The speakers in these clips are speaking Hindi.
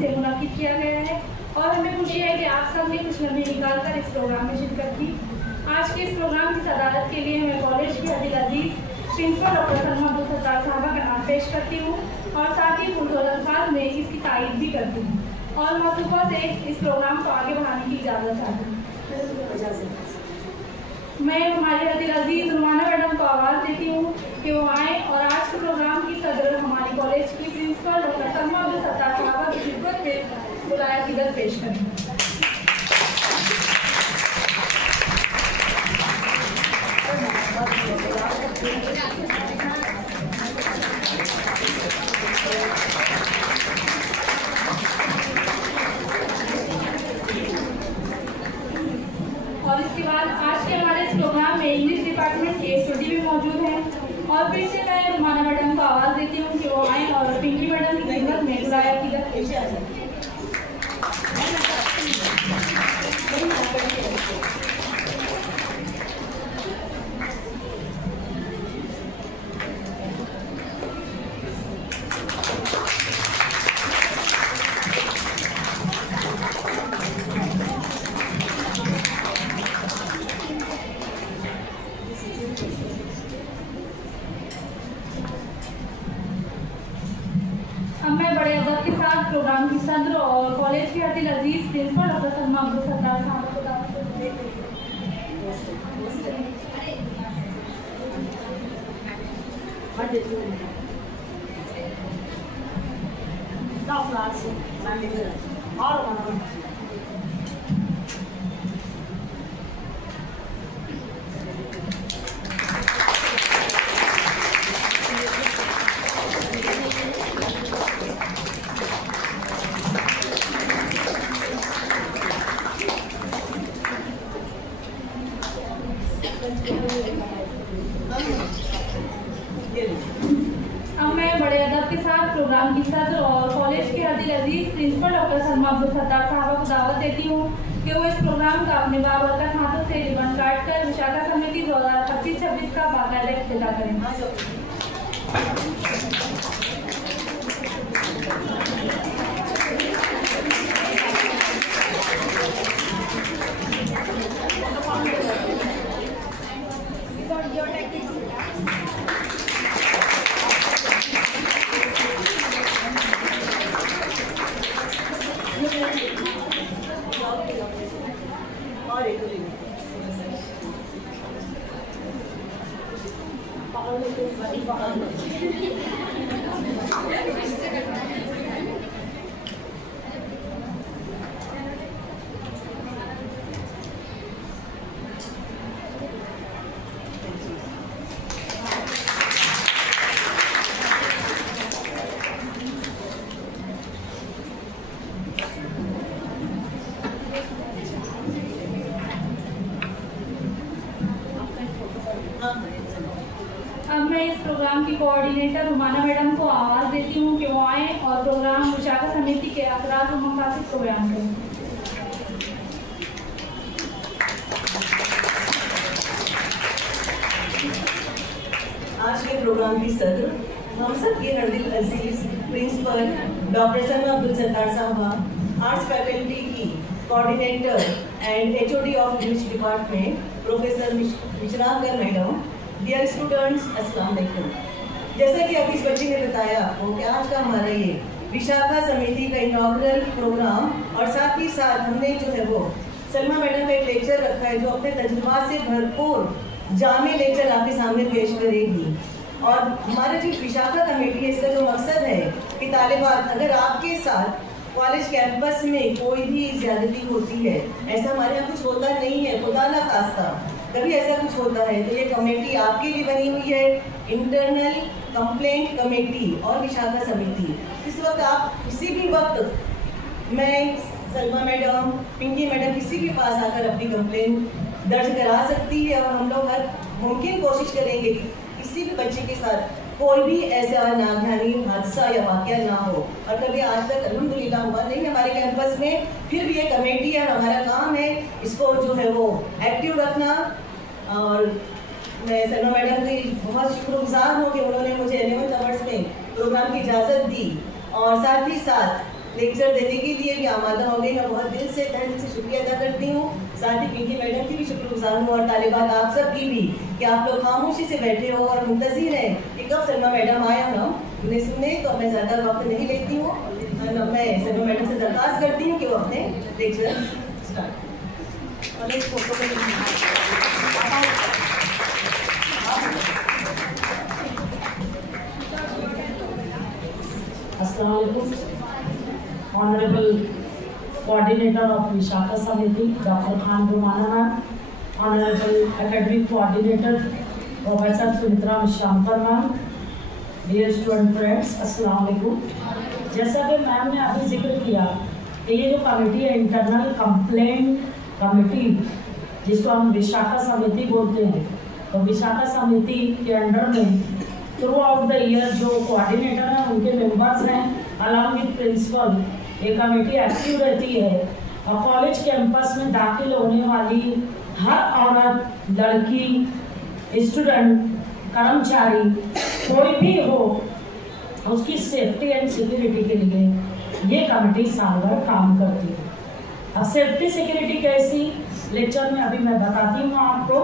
से मुनाकिद किया गया है और हमें खुशी है कि आप सब ने कुछ लम्हे निकाल कर इस प्रोग्राम में शिरकत की। आज के इस प्रोग्राम की सदारत के लिए मैं कॉलेज की अदिल अजीज प्रिंसिपल डॉक्टर सलमा अब्दुल सत्तार साहबा का नाम पेश करती हूँ और साथ ही फुलझोल अल्फाज में इसकी तारीफ भी करती हूँ और मौसूफा से इस प्रोग्राम को आगे बढ़ाने की इजाज़त चाहती हूँ। मैं हमारे अदिल अजीज रुमाना मैडम को आवाज़ देती हूँ कि वो आएँ और आज के प्रोग्राम की सदर हमारी कॉलेज की प्रिंसिपल डॉक्टर सलमा अब्दुल सत्तार साहबा की खिदमत में बुलाया किधर पेश करें। और इसके बाद आज के हमारे इस प्रोग्राम में इंग्लिश डिपार्टमेंट के एचओडी भी मौजूद हैं और फिर से मैं रुमाना मैडम को आवाज़ देती हूँ कि वो आएँ और पिंकी मैडम की खिदमत में बुलाया किधर पेश करें। प्रोग्राम की सदर और कॉलेज के अदिल अजीज प्रिंसिपल डॉक्टर सलमा अब्दुल सत्तार साहब को दावत देते अब मैं बड़े अदब के साथ प्रोग्राम की सदर और कॉलेज के अदिल अजीज प्रिंसिपल डॉक्टर सलमा अब्दुल सत्तार साहबा को दावत देती हूँ कि वो इस प्रोग्राम का अपने बाबरकत हाथों से रिबन काट कर विशाखा समिति 2025-26 का बाकायदा इफ्तिताह करें। अब मैं इस प्रोग्राम की कोऑर्डिनेटर रुमाना मैडम को आवाज़ देती हूँ कि वो आएँ और प्रोग्राम विशाखा समिति के अफराद और मकासद को बयान करें। आज के प्रोग्राम की सदर हम सब के अदिल अजीज प्रिंसिपल डॉक्टर सलमा अब्दुल सत्तार साहबा, आर्ट्स फैकल्टी की coordinator and HOD of English department professor Mishrakar madam, dear students, अस्सलाम वालेकुम। जैसा कि अभी इस बच्ची ने बताया आपको कि आज का हमारा ये विशाखा समिति का इनॉग्रल प्रोग्राम और साथ ही साथ हमने जो है वो सलमा मैडम का एक लेक्चर रखा है जो अपने तजुर्बा से भरपूर जामे लेक्चर आपके सामने पेश करेगी। और हमारा जो विशाखा कमेटी है इसका जो मकसद है कि तालिबात अगर आपके साथ कॉलेज कैंपस में कोई भी ज्यादती होती है, ऐसा हमारे यहाँ कुछ होता नहीं है, खुदा ना खास्ता कभी ऐसा कुछ होता है तो ये कमेटी आपके लिए बनी हुई है, इंटरनल कंप्लेंट कमेटी और विशाखा समिति। इस वक्त आप किसी भी वक्त मैं सलमा मैडम, पिंकी मैडम किसी के पास आकर अपनी कंप्लेंट दर्ज करा सकती है और हम लोग हर मुमकिन कोशिश करेंगे कि किसी भी बच्चे के साथ कोई भी ऐसा नागहानी हादसा या वाक़या ना हो। और कभी आज तक अल्हम्दुलिल्लाह हुआ नहीं हमारे कैंपस में, फिर भी ये कमेटी है, हमारा काम है इसको जो है वो एक्टिव रखना। और मैं सलमा मैडम की बहुत शुक्रगुजार हूँ कि उन्होंने मुझे 11th आवर्स में प्रोग्राम की इजाज़त दी और साथ ही साथ लेक्चर देने के लिए भी आमादा हो गई। मैं बहुत दिल से तहे दिल से शुक्रिया अदा करती हूँ। साथ ही पिंकी मैडम की भी शुक्रगुजार हूँ और तालिबात आप सब की भी कि आप लोग खामोशी से बैठे हो और मुंतज़िर हैं कि कब सलमा मैडम आया ना उन्हें सुने। तो मैं ज़्यादा वक्त नहीं लेती हूँ, मैं सलमा मैडम से दरख्वास्त करती हूँ कि वो अपने lecture start. Honorable Coordinator of Vishaka Samiti, Dr. Khan Rumana ma'am, Honorable Academic Coordinator, Professor Sunitra Shankar ma'am, dear student friends, अस्सलाम वालेकुम। जैसा कि मैम ने अभी जिक्र किया कि ये जो कमेटी है इंटरनल कंप्लेंट कमेटी जिसको हम विशाखा समिति बोलते हैं, तो विशाखा समिति के अंडर में थ्रू आउट द ईयर जो कोऑर्डिनेटर हैं उनके मेंबर्स हैं अलॉन्ग विद प्रिंसिपल, ये कमेटी एक्टिव रहती है और कॉलेज कैंपस में दाखिल होने वाली हर औरत, लड़की, स्टूडेंट, कर्मचारी कोई भी हो उसकी सेफ्टी एंड सिक्योरिटी के लिए ये कमेटी साल भर काम करती है। अब सेफ्टी सिक्योरिटी कैसी, लेक्चर में अभी मैं बताती हूँ आपको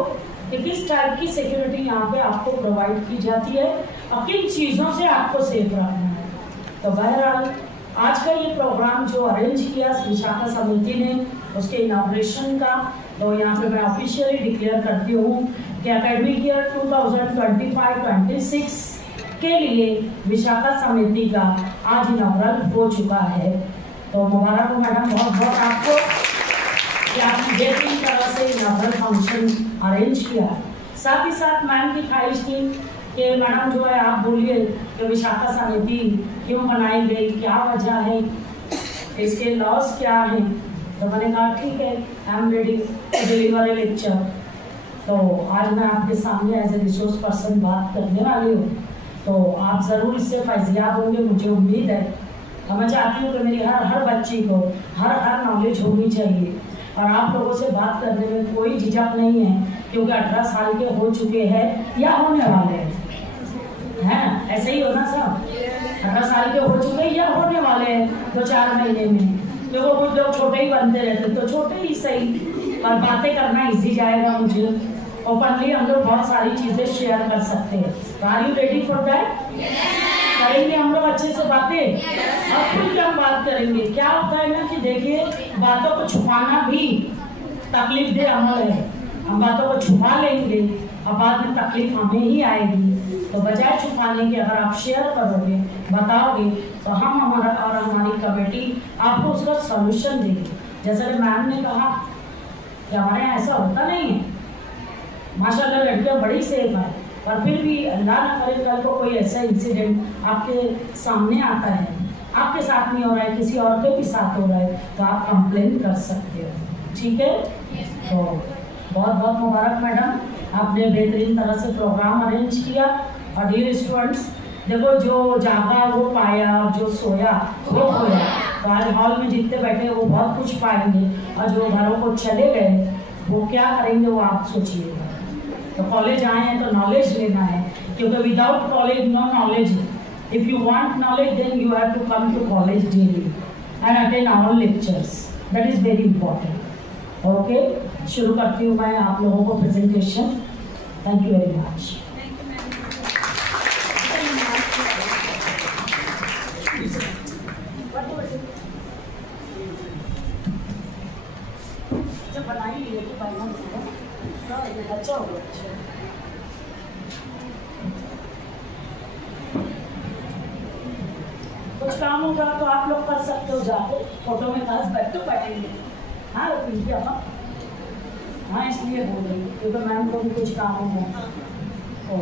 कि किस टाइप की सिक्योरिटी यहाँ पे आपको प्रोवाइड की जाती है और किन चीज़ों से आपको सेफ रखना है। तो बहरहाल आज का ये प्रोग्राम जो अरेंज किया विशाखा समिति ने उसके इनॉग्रेशन का, तो यहाँ पे मैं ऑफिशियली डिक्लेयर करती हूँ कि एकेडमिक ईयर 2025-26 के लिए विशाखा समिति का आज इनॉग्रल हो चुका है। तो मुबारक हो मैडम, बहुत बहुत आपको कि आपने बेहतरीन तरह से इनॉग्रल फंक्शन अरेंज किया। साथ ही साथ मैम की ख्वाहिश थी कि मैडम जो है आप बोलिए कि विशाखा समिति क्यों बनाई गई, क्या वजह है, इसके लॉस क्या हैं। तो मैंने कहा ठीक है, I am ready to deliver a lecture. तो आज मैं आपके सामने एज ए रिसोर्स पर्सन बात करने वाली हूँ, तो आप ज़रूर इससे फैज़ियाब होंगे, मुझे उम्मीद है। और मैं चाहती हूँ कि मेरी हर बच्ची को हर नॉलेज होनी चाहिए और आप लोगों से बात करने में कोई झिझक नहीं है, क्योंकि 18 साल के हो चुके हैं या होने वाले हैं, ऐसे ही होना सब। 18 साल के हो चुके हैं या होने वाले हैं 2-4 महीने में, क्योंकि कुछ लोग छोटे ही बनते रहते, तो छोटे ही सही, पर बातें करना इजी जाएगा मुझे। ओपनली हम लोग बहुत सारी चीज़ें शेयर कर सकते हैं। तो are you ready for that? करेंगे हम लोग अच्छे से बातें। अब खुल के हम बात करेंगे। क्या होता है ना कि देखिए, बातों को छुपाना भी तकलीफ दे अमल है। हम बातों को छुपा लेंगे और बाद में तकलीफ हमें ही आएगी। तो बजाय छुपाने के अगर आप शेयर करोगे, बताओगे, तो हमारी कमेटी आपको उसका सॉल्यूशन देगी। जैसे मैम ने कहा कि हमारे यहाँ ऐसा होता नहीं है, माशाल्लाह लड़कियाँ बड़ी सेफ है, पर फिर भी अल्लाह ना करे कल को कोई ऐसा इंसिडेंट आपके सामने आता है, आपके साथ नहीं हो रहा है, किसी और के भी साथ हो रहा है, तो आप कंप्लेन कर सकते हो। ठीक है? तो बहुत बहुत मुबारक मैडम, आपने बेहतरीन तरह से प्रोग्राम अरेंज किया। और डियर स्टूडेंट्स, देखो जो जागा वो पाया और जो सोया वो खोया। तो आज हॉल में जितने बैठे वो बहुत कुछ पाएंगे और जो घरों को चले गए वो क्या करेंगे वो आप सोचिएगा। तो कॉलेज आए हैं तो नॉलेज लेना है, क्योंकि without college no knowledge. If you want knowledge then you have to come to college daily and attend our lectures, that is very important. Okay, शुरू करती हूँ मैं आप लोगों को presentation. Thank you very much. जब बनाई लिए तो अच्छा होगा। कुछ काम होगा तो आप लोग कर सकते हो जाके, फोटो में पास बैठ तो बैठेंगे। हाँ पिंकी अपा, हाँ इसलिए बोल रही हूँ क्योंकि मैम को भी कुछ काम होगा, तो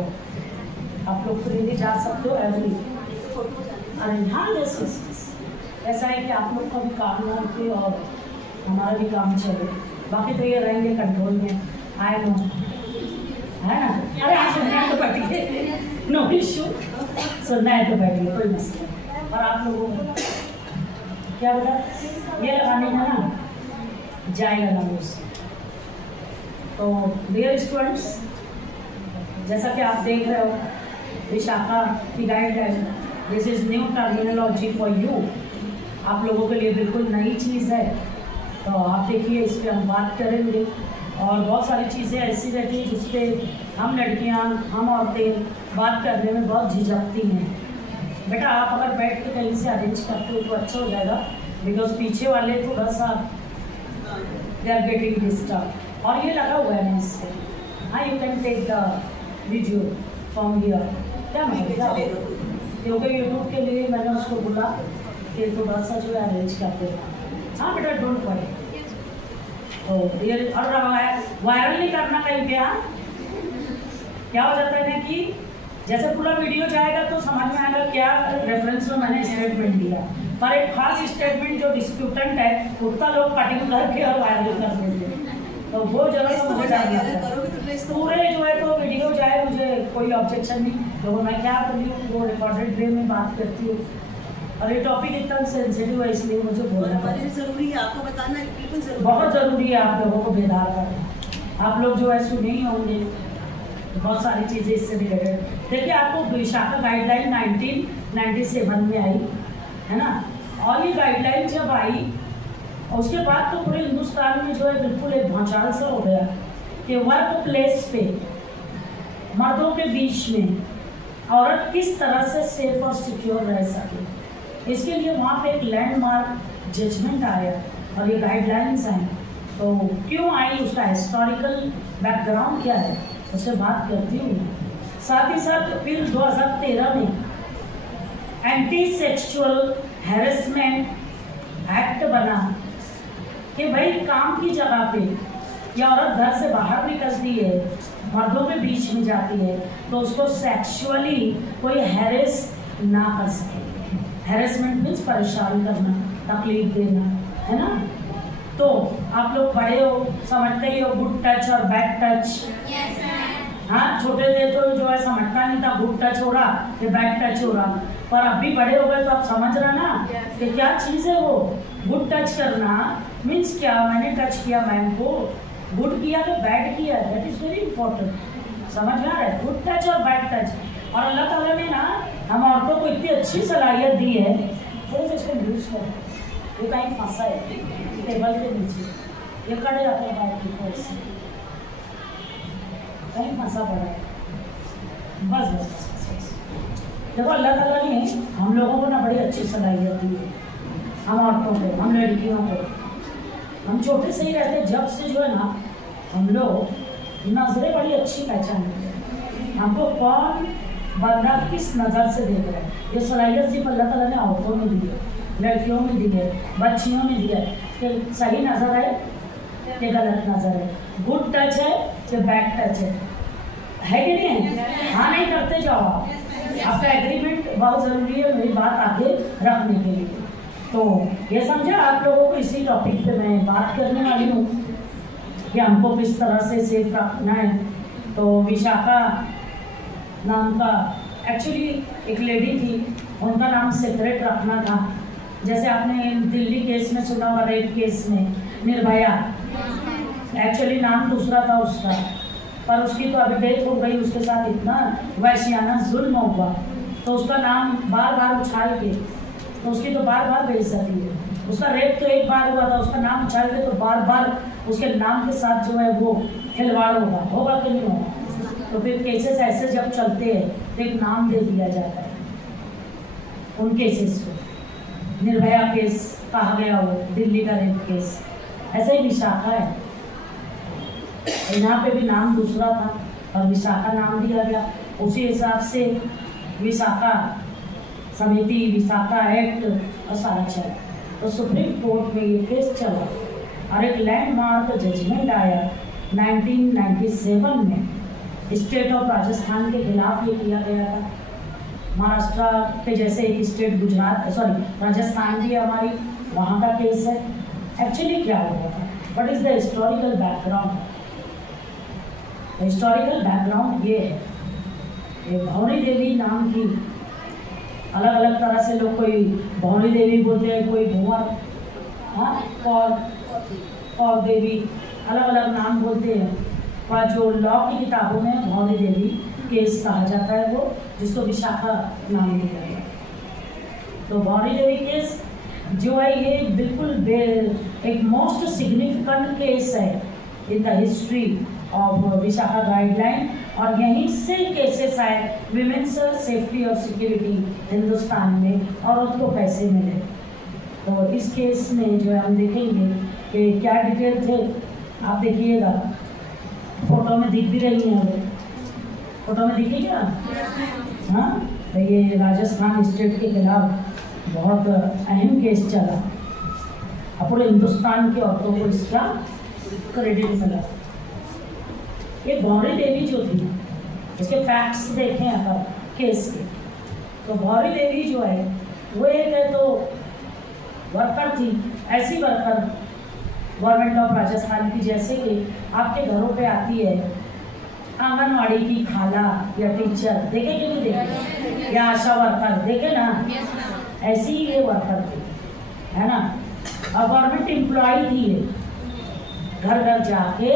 आप लोग फ्रीली जा सकते हो एवरी। अरे हाँ यस यस यस, ऐसा है कि आप लोग का भी काम ना होते और हमारा भी काम चले, बाकी तो ये रहेंगे कंट्रोल में। आए नो है ना? अरे हाँ सुनना है तो बैठिए, नो इशू, सुनना है तो बैठिए, कोई मसला नहीं। और आप लोगों को क्या बोला, ये लगाने का ना जाएगा ना उससे। तो डियर स्टूडेंट्स, जैसा कि आप देख रहे हो विशाखा की guideline, this is new terminology for you आप लोगों के लिए बिल्कुल नई चीज़ है। तो आप देखिए, इस पर हम बात करेंगे और बहुत सारी चीज़ें ऐसी रहती हैं जिस पे हम लड़कियां, हम औरतें बात करने में बहुत झिझकती हैं। बेटा आप अगर बैठ के कहीं से अरेंज करते हो तो अच्छा हो जाएगा, बिकॉज पीछे वाले थोड़ा सा दे आर गेटिंग डिस्टर्ब। और ये लगा हुआ है ना इससे। हाँ, you can take the video from here. क्या क्योंकि यूट्यूब के लिए मैंने उसको बोला कि थोड़ा सा जो है अरेंज करते हैं। हाँ बेटा, डोंट वरी। तो ये और वायरल नहीं करना कहीं पे। हाँ, क्या हो जाता है ना कि जैसे पूरा वीडियो जाएगा तो समझ में आएगा क्या रेफरेंस में मैंने स्टेटमेंट दिया, पर एक खास स्टेटमेंट जो डिस्प्यूटेंट है उतना लोग कटिंग करके और वायरल कर देते हैं। तो वो जगह से मुझे डर लगता है। पूरे जो है तो वीडियो जाए, मुझे कोई ऑब्जेक्शन नहीं। तो मैं क्या बोली हूँ, वो रिकॉर्डेड वे में बात करती हूँ और ये टॉपिक इतना सेंसिटिव है इसलिए मुझे बोलना जरूरी है, आपको बताना बिल्कुल जरूरी, बहुत ज़रूरी है आप लोगों को बेदार करना। आप लोग जो है सुने ही होंगे बहुत सारी चीज़ें इससे रिलेटेड। देखिए, आपको विशाखा गाइडलाइन 1997 में आई है ना, और ये गाइडलाइन जब आई उसके बाद तो पूरे हिंदुस्तान में जो है बिल्कुल एक भौचाल सा हो गया कि वर्क प्लेस पे मर्दों के बीच में औरत किस तरह से सेफ और सिक्योर रह सके। इसके लिए वहाँ पे एक लैंडमार्क जजमेंट आया और ये गाइडलाइंस आई। तो क्यों आई, उसका हिस्टोरिकल बैकग्राउंड क्या है, उससे बात करती हूँ। साथ ही साथ फिर 2013 में एंटी सेक्सुअल हैरेसमेंट एक्ट बना कि भाई काम की जगह पे या औरत घर से बाहर निकलती है, मर्दों के बीच में जाती है, तो उसको सेक्सुअली कोई हैरेस ना कर सके। हैरेसमेंट मीन्स परेशान करना, तकलीफ देना, है ना। तो आप लोग बड़े हो, समझते ही हो गुड टच और बैड टच। हाँ, छोटे थे तो जो है समझता नहीं था गुड टच हो रहा या बैड टच हो रहा, पर अभी बड़े हो गए तो आप समझ रहे ना कि क्या चीज़ है वो। गुड टच करना मीन्स क्या, मैंने टच किया मैम को, गुड किया तो बैड किया, दैट इज़ वेरी इंपॉर्टेंट। समझ में आ रहा है, गुड टच और बैड टच। और अल्लाह ताला ने ना हम औरतों को इतनी अच्छी सलाहियत दी है, थोड़ा सा इसको यूज़ करो। ये कहीं फंसा है टेबल के नीचे, ये कट जाता है बाहर की तरफ से, कहीं फंसा पड़ा है। बस बस बस बस। देखो, अल्लाह ताला ने हम लोगों को ना बड़ी अच्छी सलाहियत दी है, हम औरतों को, हम लड़कियों को। हम छोटे से ही रहते, जब से जो है ना हम लोग नजरें बड़ी अच्छी पहचानते हैं, हमको कौन बंदा किस नज़र से देख रहा है। ये सलाहियत सिर्फ अल्लाह ताला ने औरतों में दी है, लड़कियों में दी है, बच्चियों में दी है कि सही नज़र है कि गलत नज़र है, गुड टच है कि बैड टच है कि नहीं है। हाँ, नहीं करते जाओ आप, आपका एग्रीमेंट बहुत ज़रूरी है मेरी बात आगे रखने के लिए। तो ये समझा आप लोगों को, इसी टॉपिक पे मैं बात करने वाली हूँ कि हमको किस तरह से सेफ रखना है। तो विशाखा नाम का एक्चुअली एक लेडी थी, उनका नाम सेपरेट रखना था। जैसे आपने दिल्ली केस में सुना हुआ, रेप केस में निर्भया, एक्चुअली नाम दूसरा था उसका, पर उसकी तो अभी डेथ हो गई। उसके साथ इतना वैश्याना जुल्म हुआ तो उसका नाम बार बार उछाल के, तो उसकी तो बार बार बेइज्जती है। उसका रेप तो एक बार हुआ था, उसका नाम उछाल के तो बार बार उसके नाम के साथ जो है वो खिलवाड़ होगा कि नहीं होगा। तो फिर केसेस ऐसे जब चलते हैं तो एक नाम दे दिया जाता है उन केसेस को। निर्भया केस कहा गया, वो दिल्ली का रेप केस। ऐसे ही विशाखा है, यहाँ पे भी नाम दूसरा था और विशाखा नाम दिया गया। उसी हिसाब से विशाखा समिति, विशाखा एक्ट और सारा चला। तो सुप्रीम कोर्ट में ये केस चला और एक लैंडमार्क जजमेंट आया 1997 में। स्टेट ऑफ राजस्थान के खिलाफ ये किया गया था। महाराष्ट्र के जैसे एक स्टेट गुजरात, सॉरी राजस्थान भी हमारी, वहाँ का केस है। एक्चुअली क्या हुआ था, what is the historical background. Historical background ये है, ये भौरी देवी नाम की, अलग अलग तरह से लोग, कोई भौरी देवी बोलते हैं, कोई भुवर, हाँ, कौर देवी, अलग अलग नाम बोलते हैं। और जो लॉ की किताबों में भौरी देवी केस कहा जाता है, वो जिसको विशाखा नाम दिया गया। तो भौरी देवी केस जो है ये बिल्कुल एक मोस्ट सिग्निफिकेंट केस है in the history of Vishakha guideline, और यहीं से केसेस आए विमेंस सेफ्टी और सिक्योरिटी हिंदुस्तान में, औरत को कैसे मिले। तो इस केस में जो है हम देखेंगे कि क्या डिटेल थे, आप देखिएगा। फोटो में दिख भी रही हैं, फोटो में दिखेगा। हाँ, तो ये राजस्थान स्टेट के खिलाफ बहुत अहम केस चला, और पूरे हिंदुस्तान की औरतों को इसका क्रेडिट मिला। ये गौरी देवी जो थी, इसके फैक्ट्स देखें अगर केस के, तो गौरी देवी जो है वो एक है तो वर्कर थी, ऐसी वर्कर गवर्नमेंट ऑफ राजस्थान की, जैसे कि आपके घरों पे आती है आंगनवाड़ी की खाला या टीचर, देखे कि नहीं देखे, या आशा वर्कर, देखे ना, ऐसी ही ये वर्कर थी, है ना। और गवर्नमेंट एम्प्लॉय थी ये, घर घर जाके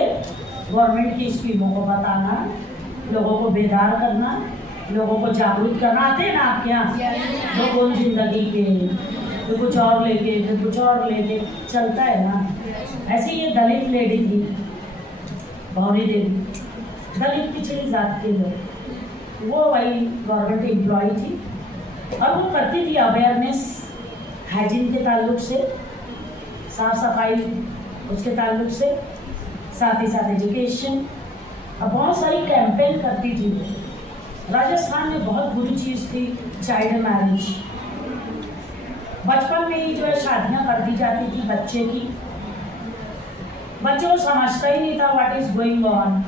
गवर्नमेंट की स्कीमों को बताना, लोगों को बेदार करना, लोगों को जागरूक करना। आते हैं ना आपके यहाँ लोग उन जिंदगी के, फिर कुछ और लेके, फिर कुछ और लेके चलता है ना। ऐसी ये दलित लेडी थी गौरी देवी, दलित पिछड़ी जात के लोग, वो वही गवर्नमेंट एम्प्लॉय थी, और वो करती थी अवेयरनेस हाइजीन के ताल्लुक से, साफ सफाई उसके ताल्लुक से, साथ ही साथ एजुकेशन, और बहुत सारी कैंपेन करती थी। राजस्थान में बहुत बुरी चीज़ थी चाइल्ड मैरिज। बचपन में ही जो है शादियाँ कर दी जाती थी बच्चे की, बच्चे को समझता ही नहीं था व्हाट इज गोइंग ऑन,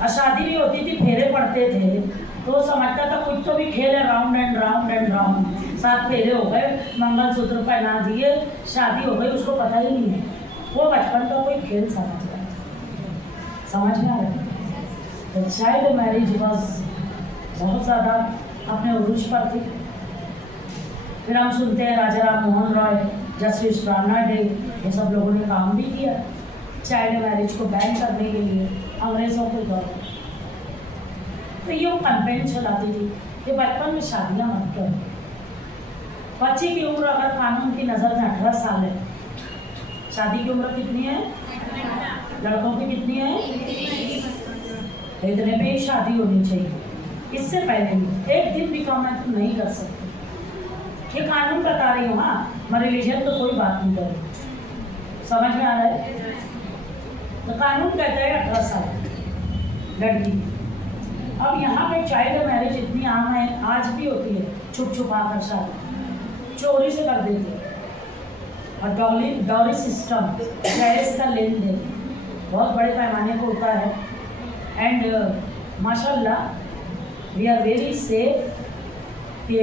और शादी भी होती थी, फेरे पड़ते थे, तो समझता था कुछ तो भी खेल है, round and round and round, 7 फेरे हो गए, मंगलसूत्र पहना दिए, शादी हो गई, उसको पता ही नहीं है। वो बचपन का कोई खेल समझ में आ रहा है। तो चाइल्ड मैरिज वॉज बहुत ज़्यादा अपने उरूज पर थी। फिर हम सुनते हैं राजा राम मोहन रॉय, जस्टिस राणा डे, ये सब लोगों ने काम भी किया चाइल्ड मैरिज को बैन करने के लिए अंग्रेज़ों के दौर में। तो ये वो कैंपेन चलाती थी कि बचपन में शादियाँ मत करो। बच्चे की उम्र अगर कानून की नज़र में 18 साल है, शादी की उम्र कितनी है, लड़कों की कितनी है, इतने पे शादी होनी चाहिए, इससे पहले नहीं, एक दिन भी कम है तुम नहीं कर सकते। ये कानून बता रही हूँ, हाँ, मैं रिलीजन तो कोई बात नहीं कर रही, समझ में आ रहा है। तो कानून कहता है 18 साल लड़की। अब यहाँ पे चाइल्ड मैरिज इतनी आम है, आज भी होती है, छुप छुपा कर शादी, चोरी से कर देते हैं, और डॉरी सिस्टम, दहेज का लेन देन बहुत बड़े पैमाने पर होता है। एंड माशाल्लाह वी आर वेरी सेफ कि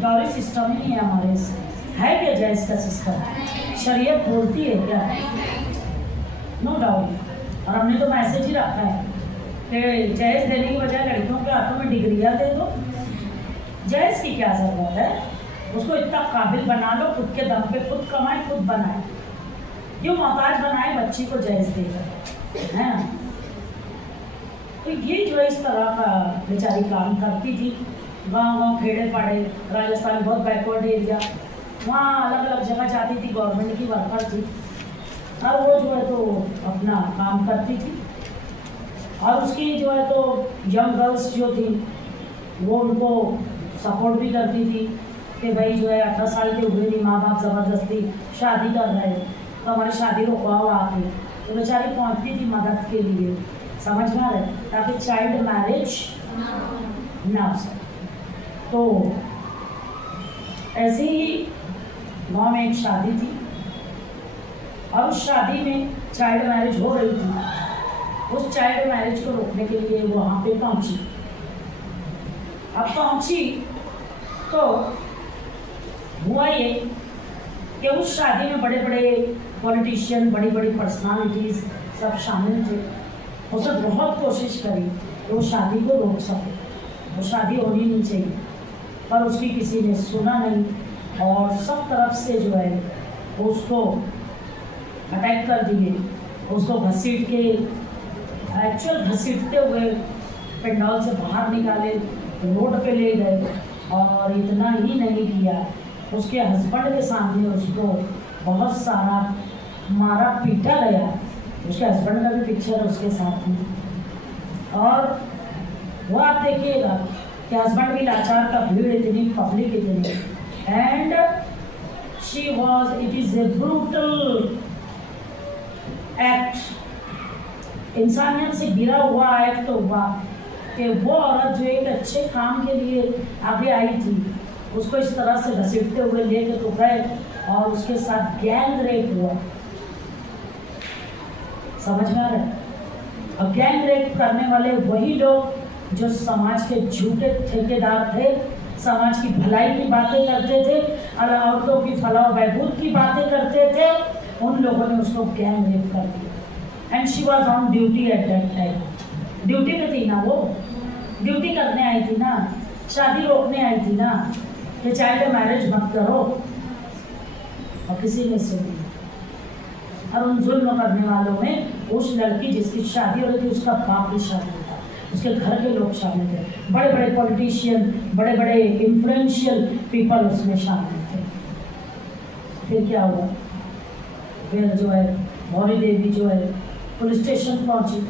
डॉरी सिस्टम ही नहीं है हमारे से, है क्या दहेज का सिस्टम, शरीयत बोलती है क्या, नो डाउट। और हमने तो मैसेज ही रखा है कि दहेज देने की बजाय लड़कियों के हाथों में डिग्रियाँ दे दो। दहेज की क्या ज़रूरत है, उसको इतना काबिल बना लो, खुद के दम पे खुद कमाए खुद बनाए, क्यों मोहताज बनाए बच्ची को दहेज देकर, है ना। तो ये जो है इस तरह का बेचारी काम करती थी। गांव खेड़े पाड़े, राजस्थान बहुत बैकवर्ड एरिया, वहाँ अलग अलग जगह जाती थी, गवर्नमेंट की वर्कर थी, और वो जो है तो अपना काम करती थी। और उसकी जो है तो यंग गर्ल्स जो थी वो उनको सपोर्ट भी करती थी कि भाई जो है 18 साल के हुए नहीं, माँ बाप ज़बरदस्ती शादी कर रहे हैं, तो हमारी शादी रुकवाओ आके, तो बेचारी पहुँचती थी मदद के लिए, समझ में आ रहा है, ताकि चाइल्ड मैरिज ना हो सके। तो ऐसे ही गाँव में एक शादी थी, और उस शादी में चाइल्ड मैरिज हो रही थी। उस चाइल्ड मैरिज को रोकने के लिए वो वहाँ पे पहुँची। अब पहुँची तो हुआ ये कि उस शादी में बड़े बड़े पॉलिटिशियन, बड़ी बड़ी पर्सनालिटीज़ सब शामिल थे। उसने बहुत कोशिश करी कि वो शादी को रोक सके, वो शादी होनी नहीं चाहिए, पर उसकी किसी ने सुना नहीं, और सब तरफ से जो है उसको अटैक कर दिए, उसको घसीट के, एक्चुअल घसीटते हुए पंडाल से बाहर निकाले, रोड पे ले गए, और इतना ही नहीं किया, उसके हस्बैंड के सामने उसको बहुत सारा मारा पीटा गया। उसके हस्बैंड का भी पिक्चर है उसके साथ में। और वो आप देखिएगा कि हस्बैंड की लाचार का भीड़ इतनी, पब्लिक इतनी, and she was, it is a brutal act, इंसानियत से गिरा हुआ एक्ट हुआ कि वो औरत जो एक अच्छे काम के लिए आगे आई थी उसको इस तरह से घसीटते हुए लेके तो गए और उसके साथ गैंग रेप हुआ। समझ में आ रहा है? और गैंग रेप करने वाले वही लोग जो समाज के झूठे ठेकेदार थे, समाज की भलाई की बातें करते थे और औरतों की फलाह बहबूद की बातें करते थे, उन लोगों ने उसको गैंग रेप कर दिया। And she was on duty eight that time. Duty पे थी ना, वो ड्यूटी करने आई थी ना, शादी रोकने आई थी ना कि चाइल्ड मैरिज मत करो, और किसी ने सुनी। और उन जुल्म करने वालों में उस लड़की जिसकी शादी हो रही थी उसका बाप भी शामिल था, उसके घर के लोग शामिल थे, बड़े बड़े पॉलिटिशियन, बड़े बड़े इन्फ्लुएंशियल पीपल उसमें शामिल थे। फिर क्या हुआ? फिर जो है गौरी देवी जो है पुलिस स्टेशन पहुंची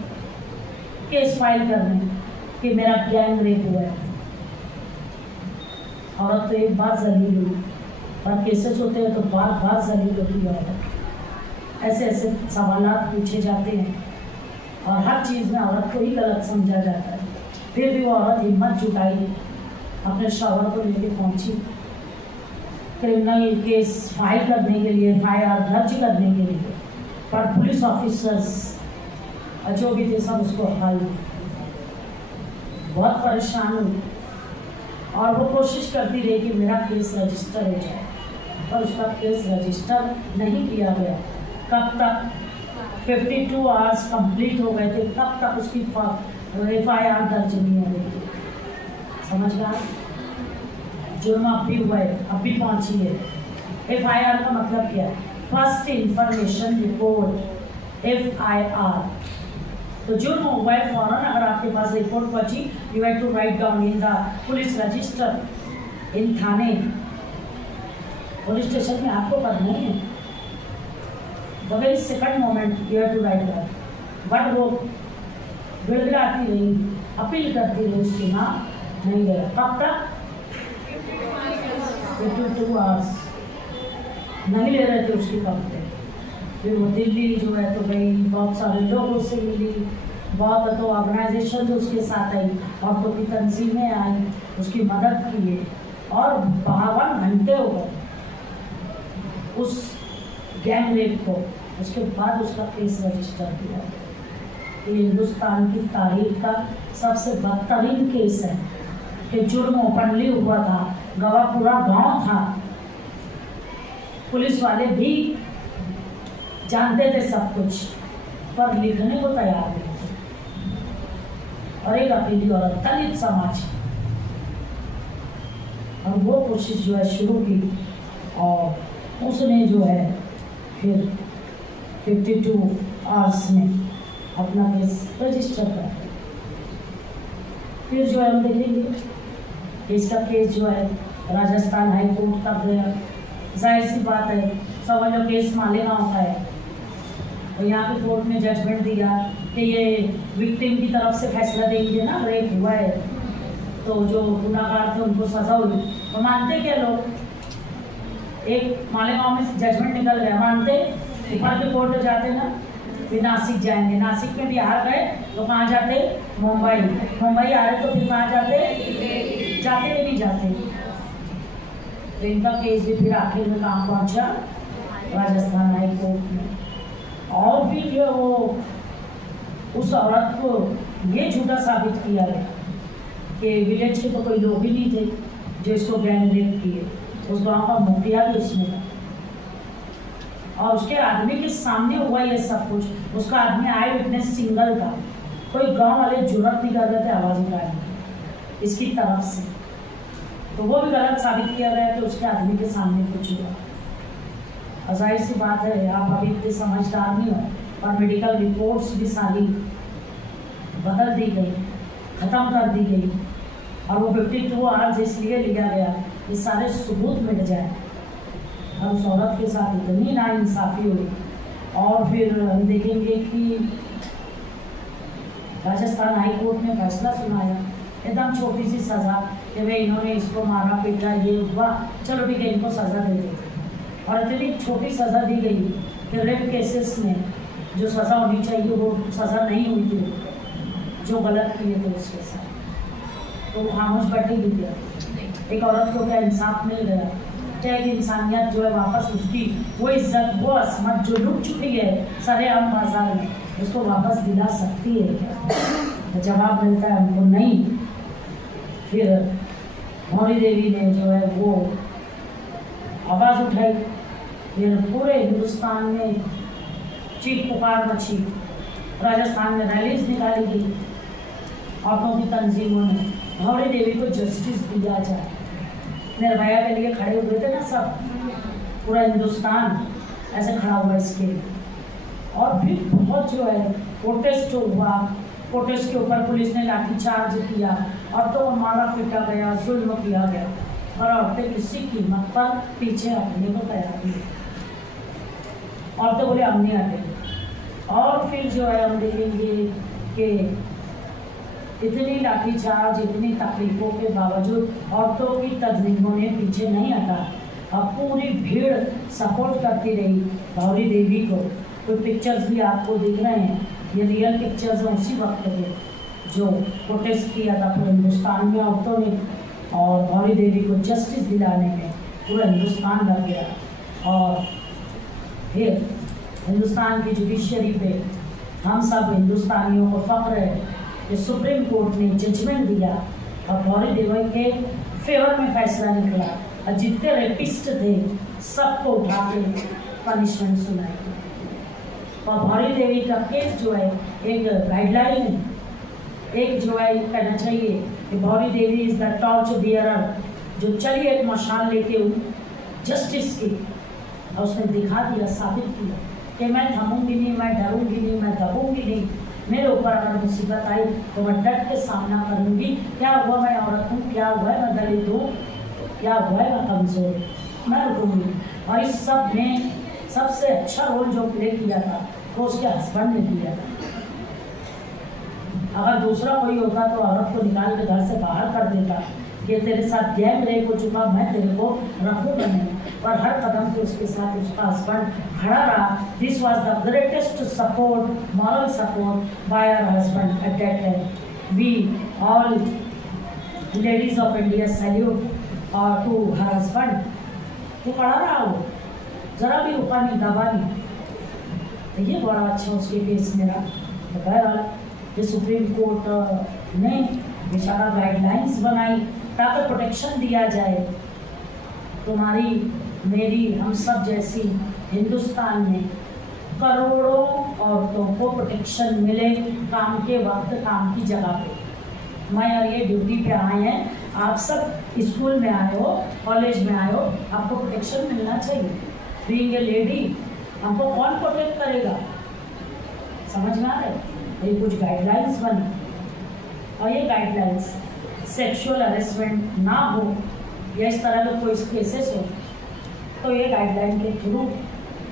केस फाइल करने कि मेरा गैंग रेप हुआ है। औरत तो एक बार जलील हुई, पर केसेस होते हैं तो बार बार जलील होती है। ऐसे ऐसे सवालात पूछे जाते हैं और हर चीज़ में औरत को ही गलत समझा जाता है। फिर भी वो औरत हिम्मत जुटाई, अपने शौहर को लेके पहुंची क्रिमिनल केस फाइल करने के लिए, FIR दर्ज करने के लिए। पर पुलिस ऑफिसर्स जो भी थे सब उसको हटाई, बहुत परेशान हुई और वो कोशिश करती रही कि मेरा केस रजिस्टर हो जाए, पर उसका केस रजिस्टर नहीं किया गया। कब तक? 52 आवर्स कंप्लीट हो गए थे, तब तक उसकी FIR दर्ज नहीं हो रही थी। समझ गया? जुर्म अब भी हुआ है, अब भी पहुंची है। FIR का मतलब क्या है? First information report, FIR। तो जुर्म हुआ है, फौरन अगर आपके पास रिपोर्ट पहुंची, you have to write down in the police register in थाने। पुलिस स्टेशन में आपको करना ही है, the very second moment you have to write down. But वो गिड़गिड़ाती रही, अपील करती रही, सुना नहीं गया। कब तक? 52 आवर्स नहीं ले रहे थे उसकी कंप्लेंट। फिर वो दिल्ली जो है तो गई, बहुत सारे लोगों से मिली, बहुत तो ऑर्गेनाइजेशन जो उसके साथ आई, औरतों की तंजीमें आई, उसकी मदद की है। और 52 घंटे हो गए उस गैंग रेप को। उसके बाद उसका केस रजिस्टर किया। ये हिंदुस्तान की तारीख का सबसे बदतरीन केस है कि जुर्म ओपनली हुआ था, गवाह पूरा गांव था, पुलिस वाले भी जानते थे सब कुछ, पर लिखने को तैयार नहीं थे। और एक अकेली औरत, दलित समाज, और वो कोशिश जो है शुरू की और उसने जो है फिर 52 आवर्स में अपना केस रजिस्टर कर दिया। फिर जो है हम देखेंगे इसका केस जो है राजस्थान हाई कोर्ट तक गया। जाहिर सी बात है, समझ लो केस मालेगांव का है, और यहाँ पे कोर्ट ने जजमेंट दिया कि ये विक्टिम की तरफ से फैसला देंगे ना, रेप हुआ है तो जो गुनाहगार थे उनको सजा हुई। तो मानते क्या लोग? एक मालेगांव में जजमेंट निकल गया, मानते? ऊपर के कोर्ट जाते ना, फिर नासिक जाएंगे, नासिक में बिहार गए तो कहाँ जाते? मुंबई। मुंबई आ रहे तो फिर कहाँ जाते? जाते भी नहीं जाते। तो इनका केस भी फिर आखिर में कहाँ पहुँचा? राजस्थान हाई कोर्ट में। और फिर वो उस औरत को ये झूठा साबित किया गया कि विलेज के तो कोई लोग ही नहीं थे जो इसको गैंग रेप किए। उस गांव का मुखिया भी उसमें था, और उसके आदमी के सामने हुआ ये सब कुछ। उसका आदमी आई विटनेस सिंगल था, कोई गांव वाले जुर्रत नहीं कर रहे थे आवाज़ उठाने इसकी तरफ से। तो वो भी गलत साबित किया गया कि उसके आदमी के सामने कुछ हुआ। जाहिर सी बात है, आप अभी इतने समझदार नहीं हो, और मेडिकल रिपोर्ट्स भी सारी बदल दी गई, ख़त्म कर दी गई, और वो 52 आवर्स इसलिए लिया गया ये सारे सबूत मिट जाए। और उस औरत के साथ इतनी नाइंसाफ़ी हुई। और फिर हम देखेंगे कि राजस्थान हाई कोर्ट ने फैसला सुनाया, एकदम छोटी सी सज़ा कि भाई इन्होंने इसको मारा पीटा, ये हुआ, चलो ठीक है इनको सज़ा दे देते। और इतनी छोटी सज़ा दी गई कि रेप केसेस में जो सज़ा होनी चाहिए वो सज़ा नहीं हुई थी, जो गलत किए थे उसके साथ, तो खामोश बैठी भी गया। एक औरत को क्या इंसाफ मिल गया? क्या एक इंसानियत जो है वापस उसकी वो इज्जत, वो असमत जो लुट चुकी है सरेआम बाजार में, उसको वापस दिला सकती है क्या? जवाब मिलता है हमको नहीं। फिर मौरी देवी ने जो है वो आवाज़ उठाई, फिर पूरे हिंदुस्तान में चीख पुकार मची, राजस्थान में रैलीज निकाली गई, औरतों की तंजीमों ने मौरी देवी को जस्टिस दिया जाए। निर्भया के लिए खड़े हुए थे ना सब, पूरा हिंदुस्तान ऐसे खड़ा हुआ इसके लिए। और फिर बहुत जो है प्रोटेस्ट हुआ, प्रोटेस्ट के ऊपर पुलिस ने लाठीचार्ज किया और तो मारा पीटा गया, जुल्म किया गया, और औरतें किसी कीमत पर पीछे हटने को तैयार नहीं। औरतें बोले हम नहीं हटेंगे। और फिर जो है हम देखेंगे कि इतनी लाठीचार्ज, इतनी तकलीफों के बावजूद औरतों की तंजीमों ने पीछे नहीं हटा। अब पूरी भीड़ सपोर्ट करती रही मौरी देवी को। कोई पिक्चर्स भी आपको दिख रहे हैं, ये रियल पिक्चर्स हैं उसी वक्त के जो प्रोटेस्ट किया था पूरे हिंदुस्तान में औरतों ने, और मौरी देवी को जस्टिस दिलाने में पूरा हिंदुस्तान लग गया। और फिर हिंदुस्तान की जुडिशरी पे हम सब हिंदुस्तानियों को फख्र है कि सुप्रीम कोर्ट ने जजमेंट दिया और मौरी देवी के फेवर में फैसला निकला, और जितने रेपिस्ट थे सबको उठा के पनिशमेंट सुनाई। और मौरी देवी का केस जो है एक गाइडलाइन है, एक जो है कहना चाहिए कि मौरी देवी इज़ द टॉर्च बियरर, जो चली एक मशाल लेके जस्टिस की, और उसने दिखा दिया, साबित किया कि मैं थमूंगी नहीं, मैं डरूंगी नहीं, मैं दबूंगी नहीं, मेरे ऊपर अगर मुसीबत आई तो मैं डट के सामना करूंगी। क्या हुआ मैं औरत हूँ, क्या हुआ है मैं दलित हूँ, क्या हुआ है मैं कमज़ोर, मैं रुकूंगी। और इस सब में सबसे अच्छा रोल जो प्ले किया था वो उसके हस्बैंड ने किया था। अगर दूसरा कोई होता तो औरत को निकाल के घर से बाहर कर देता कि तेरे साथ गैंग रेप हो चुका, मैं तेरे को रखूँगा नहीं, पर हर कदम पे उसके साथ उसका हस्बैंड खड़ा रहा। This was the greatest support, moral support by our husband at that time. We all ladies of India salute और टू हर हस्बैंड। तो खड़ा रहा वो, जरा भी रुका नहीं, दबा नहीं। तो ये बड़ा अच्छा उसके केस मेरा। तो बहरहाल ये सुप्रीम कोर्ट ने बेचारा गाइडलाइंस बनाई ताकि प्रोटेक्शन दिया जाए तुम्हारी, मेरी, हम सब जैसी हिंदुस्तान में करोड़ों औरतों को प्रोटेक्शन मिले काम के वक्त, काम की जगह पे। मैं और ये ड्यूटी पे आए हैं, आप सब स्कूल में आए हो, कॉलेज में आए हो, आपको प्रोटेक्शन मिलना चाहिए। बीइंग ए लेडी हमको कौन प्रोटेक्ट करेगा? समझ में आ रहा है? ये कुछ गाइडलाइंस बनी, और ये गाइडलाइंस सेक्सुअल हरेसमेंट ना हो या इस तरह के कोई केसेस हो तो ये गाइडलाइन के थ्रू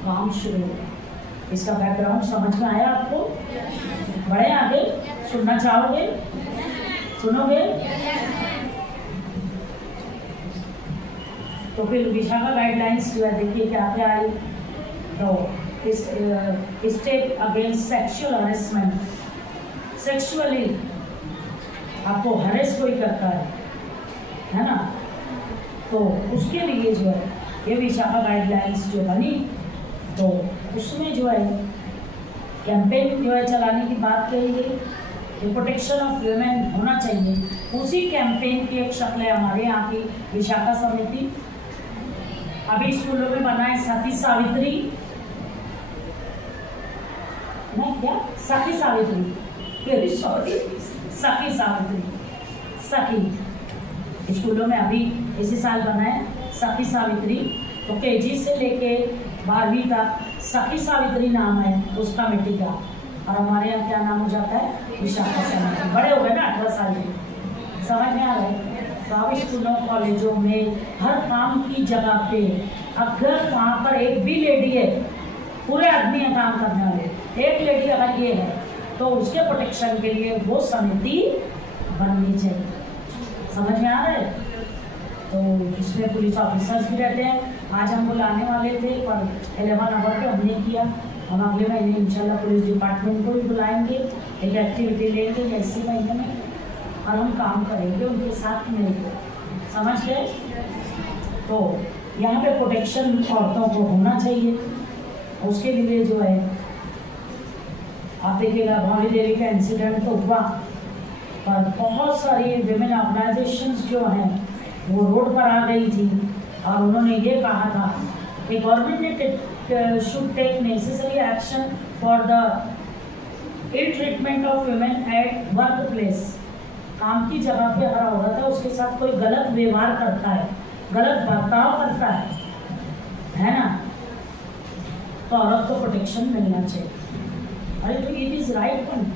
काम शुरू हो। इसका बैकग्राउंड समझ में आया आपको? बढ़े आगे, सुनना चाहोगे? सुनोगे? तो फिर विशाखा गाइडलाइंस जो है देखिए क्या क्या आई। तो step against sexual harassment, sexually आपको हरेस कोई करता है ना, तो उसके लिए जो है ये विशाखा गाइडलाइंस जो बनी, तो उसमें जो है कैंपेन जो है चलाने की बात कही गई कि प्रोटेक्शन ऑफ वुमेन होना चाहिए। उसी कैंपेन की एक शक्ल है हमारे यहाँ की विशाखा समिति। अभी स्कूलों में बना है सती सावित्री, नहीं क्या सखी सावित्री, वेरी सॉरी, सखी सावित्री, सखी स्कूलों में अभी इसी साल बना है सखी सावित्री। तो केजी से लेके 12वीं तक सखी सावित्री नाम है उस कमेटी का, और हमारे यहाँ क्या नाम हो जाता है? विशाखा समिति। बड़े हो गए ना 18 साल के, समझ में आ रहा है? तो अब स्कूलों कॉलेजों में हर काम की जगह पे अगर वहाँ पर एक भी लेडी है, पूरे आदमी हैं काम करने वाले, एक लेडी अगर ये है तो उसके प्रोटेक्शन के लिए वो समिति बननी चाहिए। समझ में आ रहा है? तो इसमें पुलिस ऑफिसर्स भी रहते हैं। आज हम बुलाने वाले थे पर 11 नवंबर को हमने किया। हम अगले महीने इंशाल्लाह पुलिस डिपार्टमेंट को भी बुलाएंगे, एक एक्टिविटी लेंगे इसी महीने में, और हम काम करेंगे उनके साथ मिलकर। समझ गए? तो यहाँ पे प्रोटेक्शन औरतों को होना चाहिए। उसके लिए जो है आप देखिएगा भौली देवी का इंसिडेंट तो हुआ, पर बहुत सारी विमेन ऑर्गेनाइजेशंस जो हैं वो रोड पर आ गई थी और उन्होंने ये कहा था कि government should take necessary action for the ill treatment of women at work place. काम की जगह पे हर औरत है, उसके साथ कोई गलत व्यवहार करता है, गलत बर्ताव करता है ना, तो औरत को प्रोटेक्शन मिलना चाहिए। अरे तो इट इज़ राइट वन।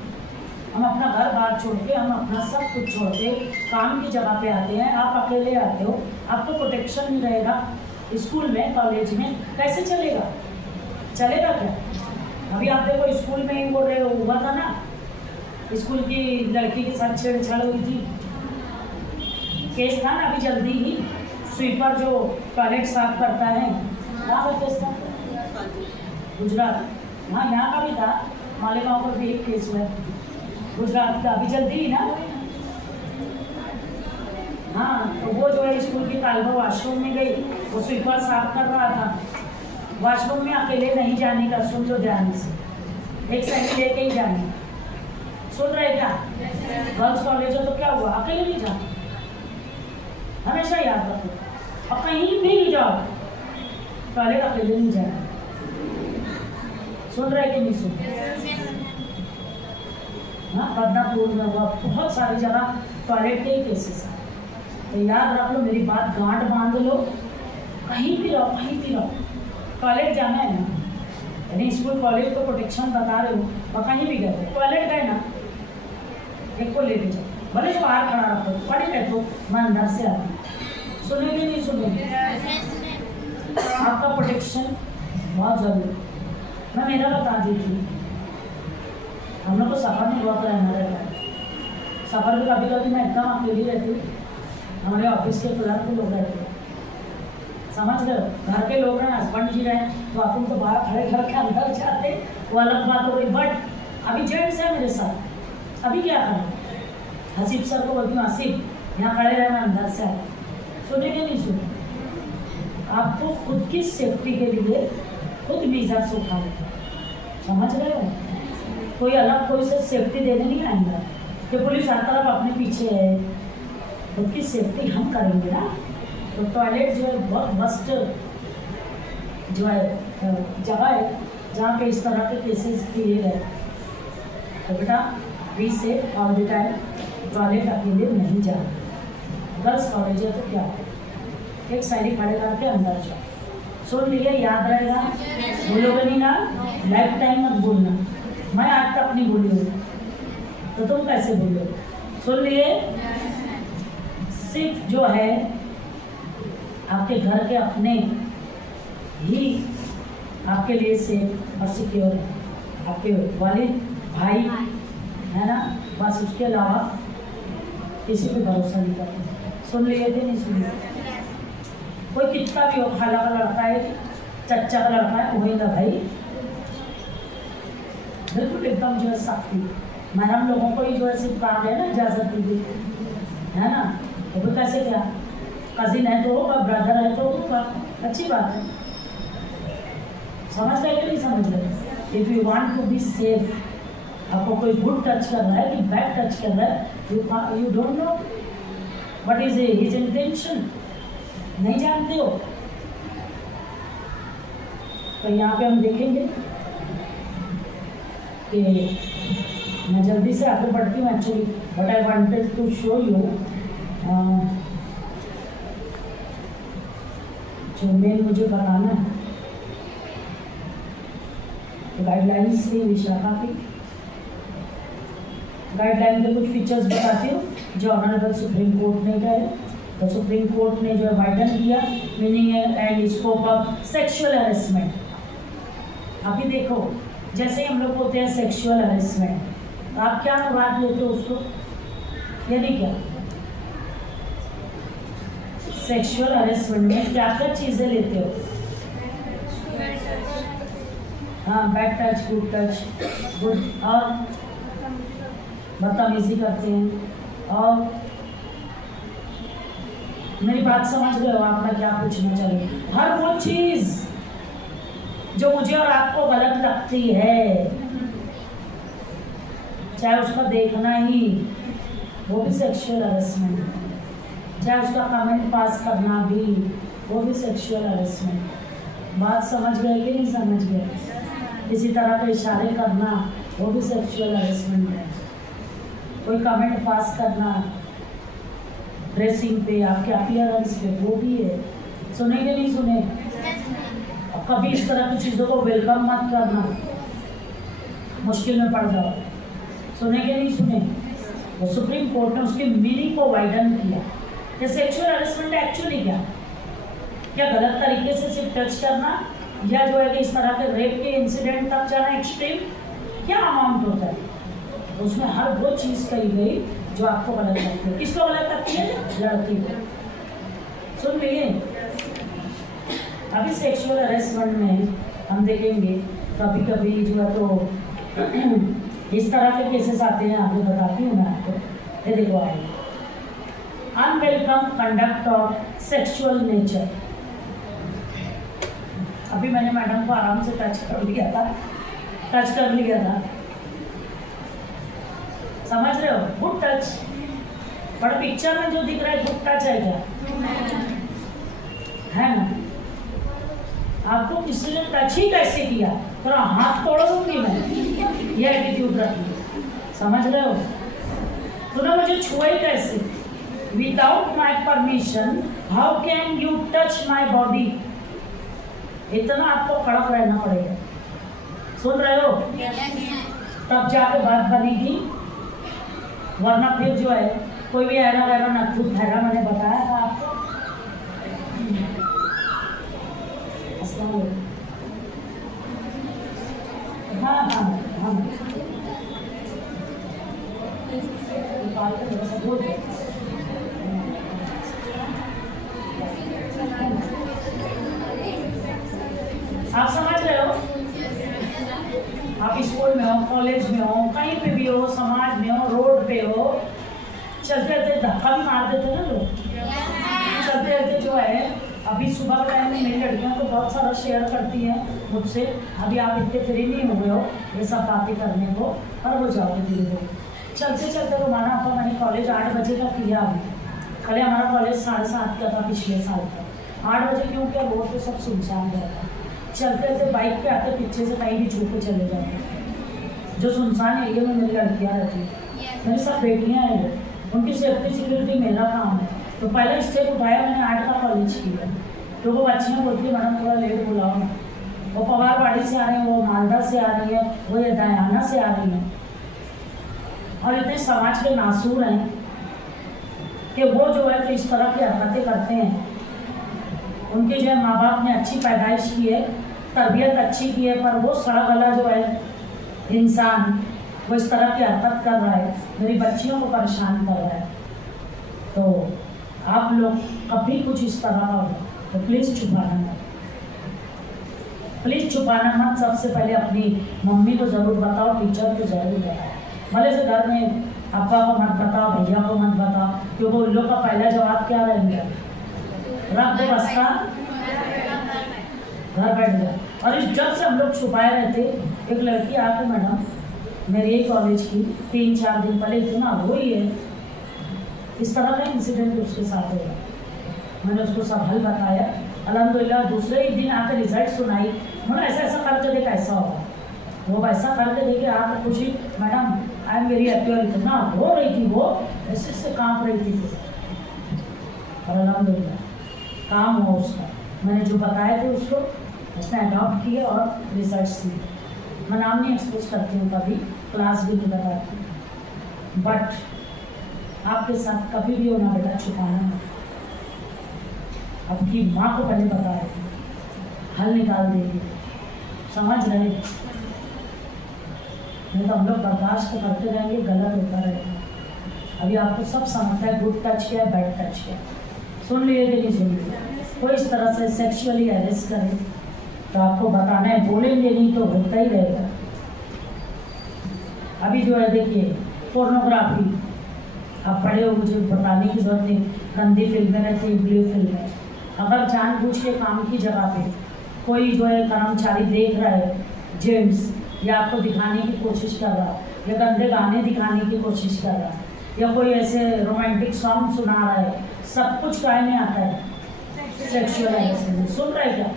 हम अपना घर बार छोड़ के, हम अपना सब कुछ छोड़ के काम की जगह पे आते हैं, आप अकेले आते हो, आपको प्रोटेक्शन नहीं रहेगा, स्कूल में कॉलेज में कैसे चलेगा? चलेगा क्या? अभी आप देखो स्कूल में ही बोल रहे हो, हुआ था ना, स्कूल की लड़की के साथ छेड़छाड़ हुई थी, केस था ना अभी जल्दी ही। स्वीपर जो टॉयलेट साफ करता है, कहाँ का केस था? गुजरात। हाँ, यहाँ का भी था, मालेगांव पर भी एक केस हुआ गुजरात का, अभी जल्दी ही ना। हाँ, तो वो जो है स्कूल की तालबा वॉशरूम में गई, वो स्वीपर साफ कर रहा था, वॉशरूम में अकेले नहीं जाने का, सुन लो ध्यान से, एक साइकिल लेके ही जाने। सुन रहे क्या? गर्ल्स कॉलेज हो तो क्या हुआ, अकेले नहीं जाओ, हमेशा याद रखो। और कहीं भी नहीं जाओ, टॉयलेट अकेले नहीं जाए। सुन रहे कि नहीं सुन रहे? हाँ, बदनापुर में हुआ, बहुत सारी जगह टॉयलेट के ही केसेस हैं। तो याद रख लो, मेरी बात गांठ बांध लो, कहीं भी रहो, कहीं भी रहो, टॉयलेट जाना है ना, यानी स्कूल कॉलेज को प्रोटेक्शन बता रहे हो, और कहीं भी गए टॉयलेट गए ना, एक को लेके जाओ, भले जो बाहर खड़ा रखो, खड़े रह तो मैं अंदर से आती। सुनेंगे नहीं सुनेंगे? आपका प्रोटेक्शन बहुत जरूरी। मैं मेरा बता दी थी, हम लोग को सफ़र में बहुत रहना रहता है। सफ़र में कभी कभी मैं एकदम अकेली रहती हूँ, हमारे ऑफिस के क्लर्क लोग रहते हैं, समझ लो, घर के लोग हैं, हस्बैंड जी रहे, तो अपन तो बाहर खड़े घर के अंदर जाते, वो अलग बात हो गई। बट अभी जेंट्स है मेरे साथ, अभी क्या करें? हसीब सर को बोलती हूँ, हसीब यहाँ खड़े रहना, अंदर से आए। सुनेंगे नहीं सुने? आपको खुद की सेफ्टी के लिए खुद मीज़र्स उठाओ, समझ रहे हो? कोई अलग कोई से सेफ्टी देने नहीं आएगा कि पुलिस हर तरफ अपने पीछे है। खुद की सेफ्टी हम करेंगे ना। तो टॉयलेट जो है बहुत मस्त जो है जगह है जहाँ पे इस तरह के केसेस किए गए। तो बेटा be safe all the time, toilet अकेले नहीं जाना। गर्ल्स कॉलेज है तो क्या है, एक साइड खड़े करके अंदर जाओ। सुन लिए, याद रहेगा, बोलोगे नहीं ना, लाइफ टाइम मत बोलना। मैं आज तक नहीं बोली हूँ तो तुम कैसे बोलोगे? सुन लिए, सिर्फ जो है आपके घर के अपने ही आपके लिए सेफ और सिक्योर है, आपके वालिद भाई है ना, बस उसके अलावा किसी पे भरोसा नहीं करते। सुन लिए थे नहीं सुनिए? कोई कितना भी हो, खाला का लड़का है, चच्चा का लड़का है, वही ना भाई, बिल्कुल एकदम जो है सख्ती। मैडम लोगों को ही जो है सिर्फ कहा गया ना इजाज़त दी गई है ना, तो भी कैसे क्या, कजिन है तो होगा, ब्रदर है तो होगा, अच्छी बात है। समझ गए कि नहीं समझ गए? If you want to be safe, आपको कोई गुड टच कर रहा है कि बैड टच कर रहा है, you don't know what is his intention, नहीं जानते हो। तो यहाँ पे हम देखेंगे कि मैं जल्दी से आगे बढ़ती हूँ actually, but I wanted to show you जो मेन मुझे बताना है। तो गाइडलाइंस थी विशाखा की, गाइडलाइन के कुछ फीचर्स बताती हूँ जो ऑनरेबल सुप्रीम कोर्ट ने कहे। तो सुप्रीम कोर्ट ने जो है वाइडन किया meaning and scope of sexual harassment. अभी देखो जैसे हम लोग बोलते हैं सेक्सुअल हरेसमेंट, आप क्या मुराद लेते हो उसको, यानी क्या सेक्सुअल हरेसमेंट में क्या क्या चीजें लेते हो? हाँ, bad touch, good touch, good और बदतमीजी करते हैं। और मेरी बात समझ रहे हो आप, मैं क्या पूछना चाहिए? हर वो चीज जो मुझे और आपको गलत लगती है, चाहे उसका देखना ही वो भी सेक्सुअल हरेसमेंट है, चाहे उसका कमेंट पास करना भी वो भी सेक्सुअल हरेसमेंट। बात समझ गए कि नहीं समझ गए? इसी तरह के इशारे करना वो भी सेक्सुअल हरेसमेंट है। कोई कमेंट पास करना ड्रेसिंग पे, आपके अपीयरेंस पे, वो भी है। सुने कि नहीं सुने? और कभी इस तरह की चीज़ों को वेलकम मत करना, मुश्किल में पड़ जाओ। सुने कि नहीं सुने? वो सुप्रीम कोर्ट ने उसकी मीनिंग को वाइडन किया। ये सेक्सुअल हरेसमेंट एक्चुअली क्या गलत तरीके से सिर्फ टच करना, या जो है कि इस तरह के रेप के इंसिडेंट तक जाना एक्सट्रीम, क्या अमाउंट होता है? उसमें हर वो चीज़ कही गई जो आपको गलत लगती है। किसको गलत लगती है? लड़की को। सुन लिए? अभी सेक्सुअल हरेसमेंट में हम देखेंगे कभी कभी जो है तो इस तरह के केसेस आते हैं, आगे बताती हूँ मैं आपको। ये देखो आए, unwelcome conduct of sexual nature. अभी मैंने मैडम को आराम से टच कर लिया था, समझ रहे हो? गुड टच, बट पिक्चर में जो दिख रहा है गुड टच है क्या? है ना? आपको किसी ने टच ही कैसे किया, तो हाथ तोड़ दूंगी मैं, ये एटीट्यूड रखिए। समझ रहे हो? तूने मुझे छुआ ही कैसे? Without my permission how can you touch my body? इतना आपको कड़क रहना पड़ेगा। सुन रहे हो? तब जाके बात बनेगी, वरना फिर जो है कोई भी ऐरा वैरा नथु ठहरा, मैंने बताया था आपको। हाँ हाँ हाँ, आप समझ रहे हो? आप स्कूल में हो, कॉलेज में हो, कहीं पे भी हो, समाज में हो, रोड पे हो, चलते चलते धक्का भी मार देते ना लोग। चलते चलते जो है, अभी सुबह के टाइम में मेरी लड़कियां तो बहुत सारा शेयर करती हैं मुझसे, अभी आप इतने फ्री नहीं हुए हो ये सब बातें करने को, और वो जाओगे धीरे धीरे। चलते चलते तो माना आपको, मैंने कॉलेज 8 बजे का किया, पहले हमारा कॉलेज 7:30 का था पिछले साल का। 8 बजे क्यों किया? रोड पे सब सुनसान रहता, चलते चलते बाइक पे आते पीछे से कहीं भी छू के चले जाते। जो सुनसान एरिया में मेरी लड़कियाँ रहती हैं, मेरी सब बेटियाँ हैं, उनकी सेफ्टी सिक्योरिटी मेरा काम है। तो पहला स्टेप उठाया मैंने, 8 का कॉलेज किया। तो वो बच्चियाँ बोलती है मैडम थोड़ा लेट बुलाओ ना, वो पवारवाड़ी से आ रहे हैं, वो मालदा से आ रही है, वो ये दयाना से आ रही हैं, और इतने समाज के नासूर हैं कि वो जो है तो इस तरह की हरकतें करते हैं। उनके जो है माँ बाप ने अच्छी पैदाइश की है, तरबियत अच्छी की है, पर वो सड़ा गला जो है इंसान वो इस तरह की हरकत कर रहा है, मेरी बच्चियों को परेशान कर रहा है। तो आप लोग कभी कुछ इस तरह का हो तो प्लीज़ छुपाना मत, प्लीज़ छुपाना मत। सबसे पहले अपनी मम्मी को ज़रूर बताओ, टीचर को ज़रूर बताओ, भले से घर में अब्बा को मत बताओ, भैया को मत बताओ, क्योंकि उन लोग का पहला जवाब क्या रहेगा? रख दे बस्ता, घर बैठ गया। और इस जब से हम लोग छुपाए रहते, एक लड़की आके मैडम मेरे ही कॉलेज की 3-4 दिन पहले इतना रोई है, इस तरह का इंसिडेंट उसके साथ हुआ। मैंने उसको सब हल बताया, अल्हम्दुलिल्लाह दूसरे ही दिन आकर रिजल्ट सुनाई, मैंने ऐसा ऐसा करके देखा ऐसा होगा, वो वैसा करके देखे आप खुशी, madam I am very happy. और इतना रो रही थी वो, ऐसे से काँप रही थी, और अल्हम्दुलिल्लाह काम हुआ उसका। मैंने जो बताए थे उसको उसने अडॉप्ट किए और रिसर्च की। मैं नाम नहीं एक्सपोज करती हूँ, कभी क्लास भी नहीं बताती, बट आपके साथ कभी भी होना बेटा छुपाना है। आपकी माँ को पहले बता रहे, हल निकाल देगी, समझ रहे? नहीं तो हम लोग बर्दाश्त करते रहेंगे, गलत होता रहेगा। अभी आपको सब समझता है, गुड टच क्या है, बैड टच क्या है, सुन लिए कि नहीं सुन लिए? कोई इस तरह से सेक्सुअली हैरेस करे तो आपको बताना है, बोलेंगे नहीं तो होता ही रहेगा। अभी जो है देखिए पोर्नोग्राफी, आप पढ़े हो, मुझे बताने की जरूरत नहीं, गंदी फिल्में रहती हैं, ब्लू फिल्में। अगर जानबूझ के काम की जगह पे कोई जो है कर्मचारी देख रहा है जेंट्स, या आपको दिखाने की कोशिश कर रहा है, या गंदे गाने दिखाने की कोशिश कर रहा है, या कोई ऐसे रोमांटिक सॉन्ग सुना रहा है, सब कुछ काय में आता है, सेक्सुअल हैरेसमेंट। सुन रहा है क्या?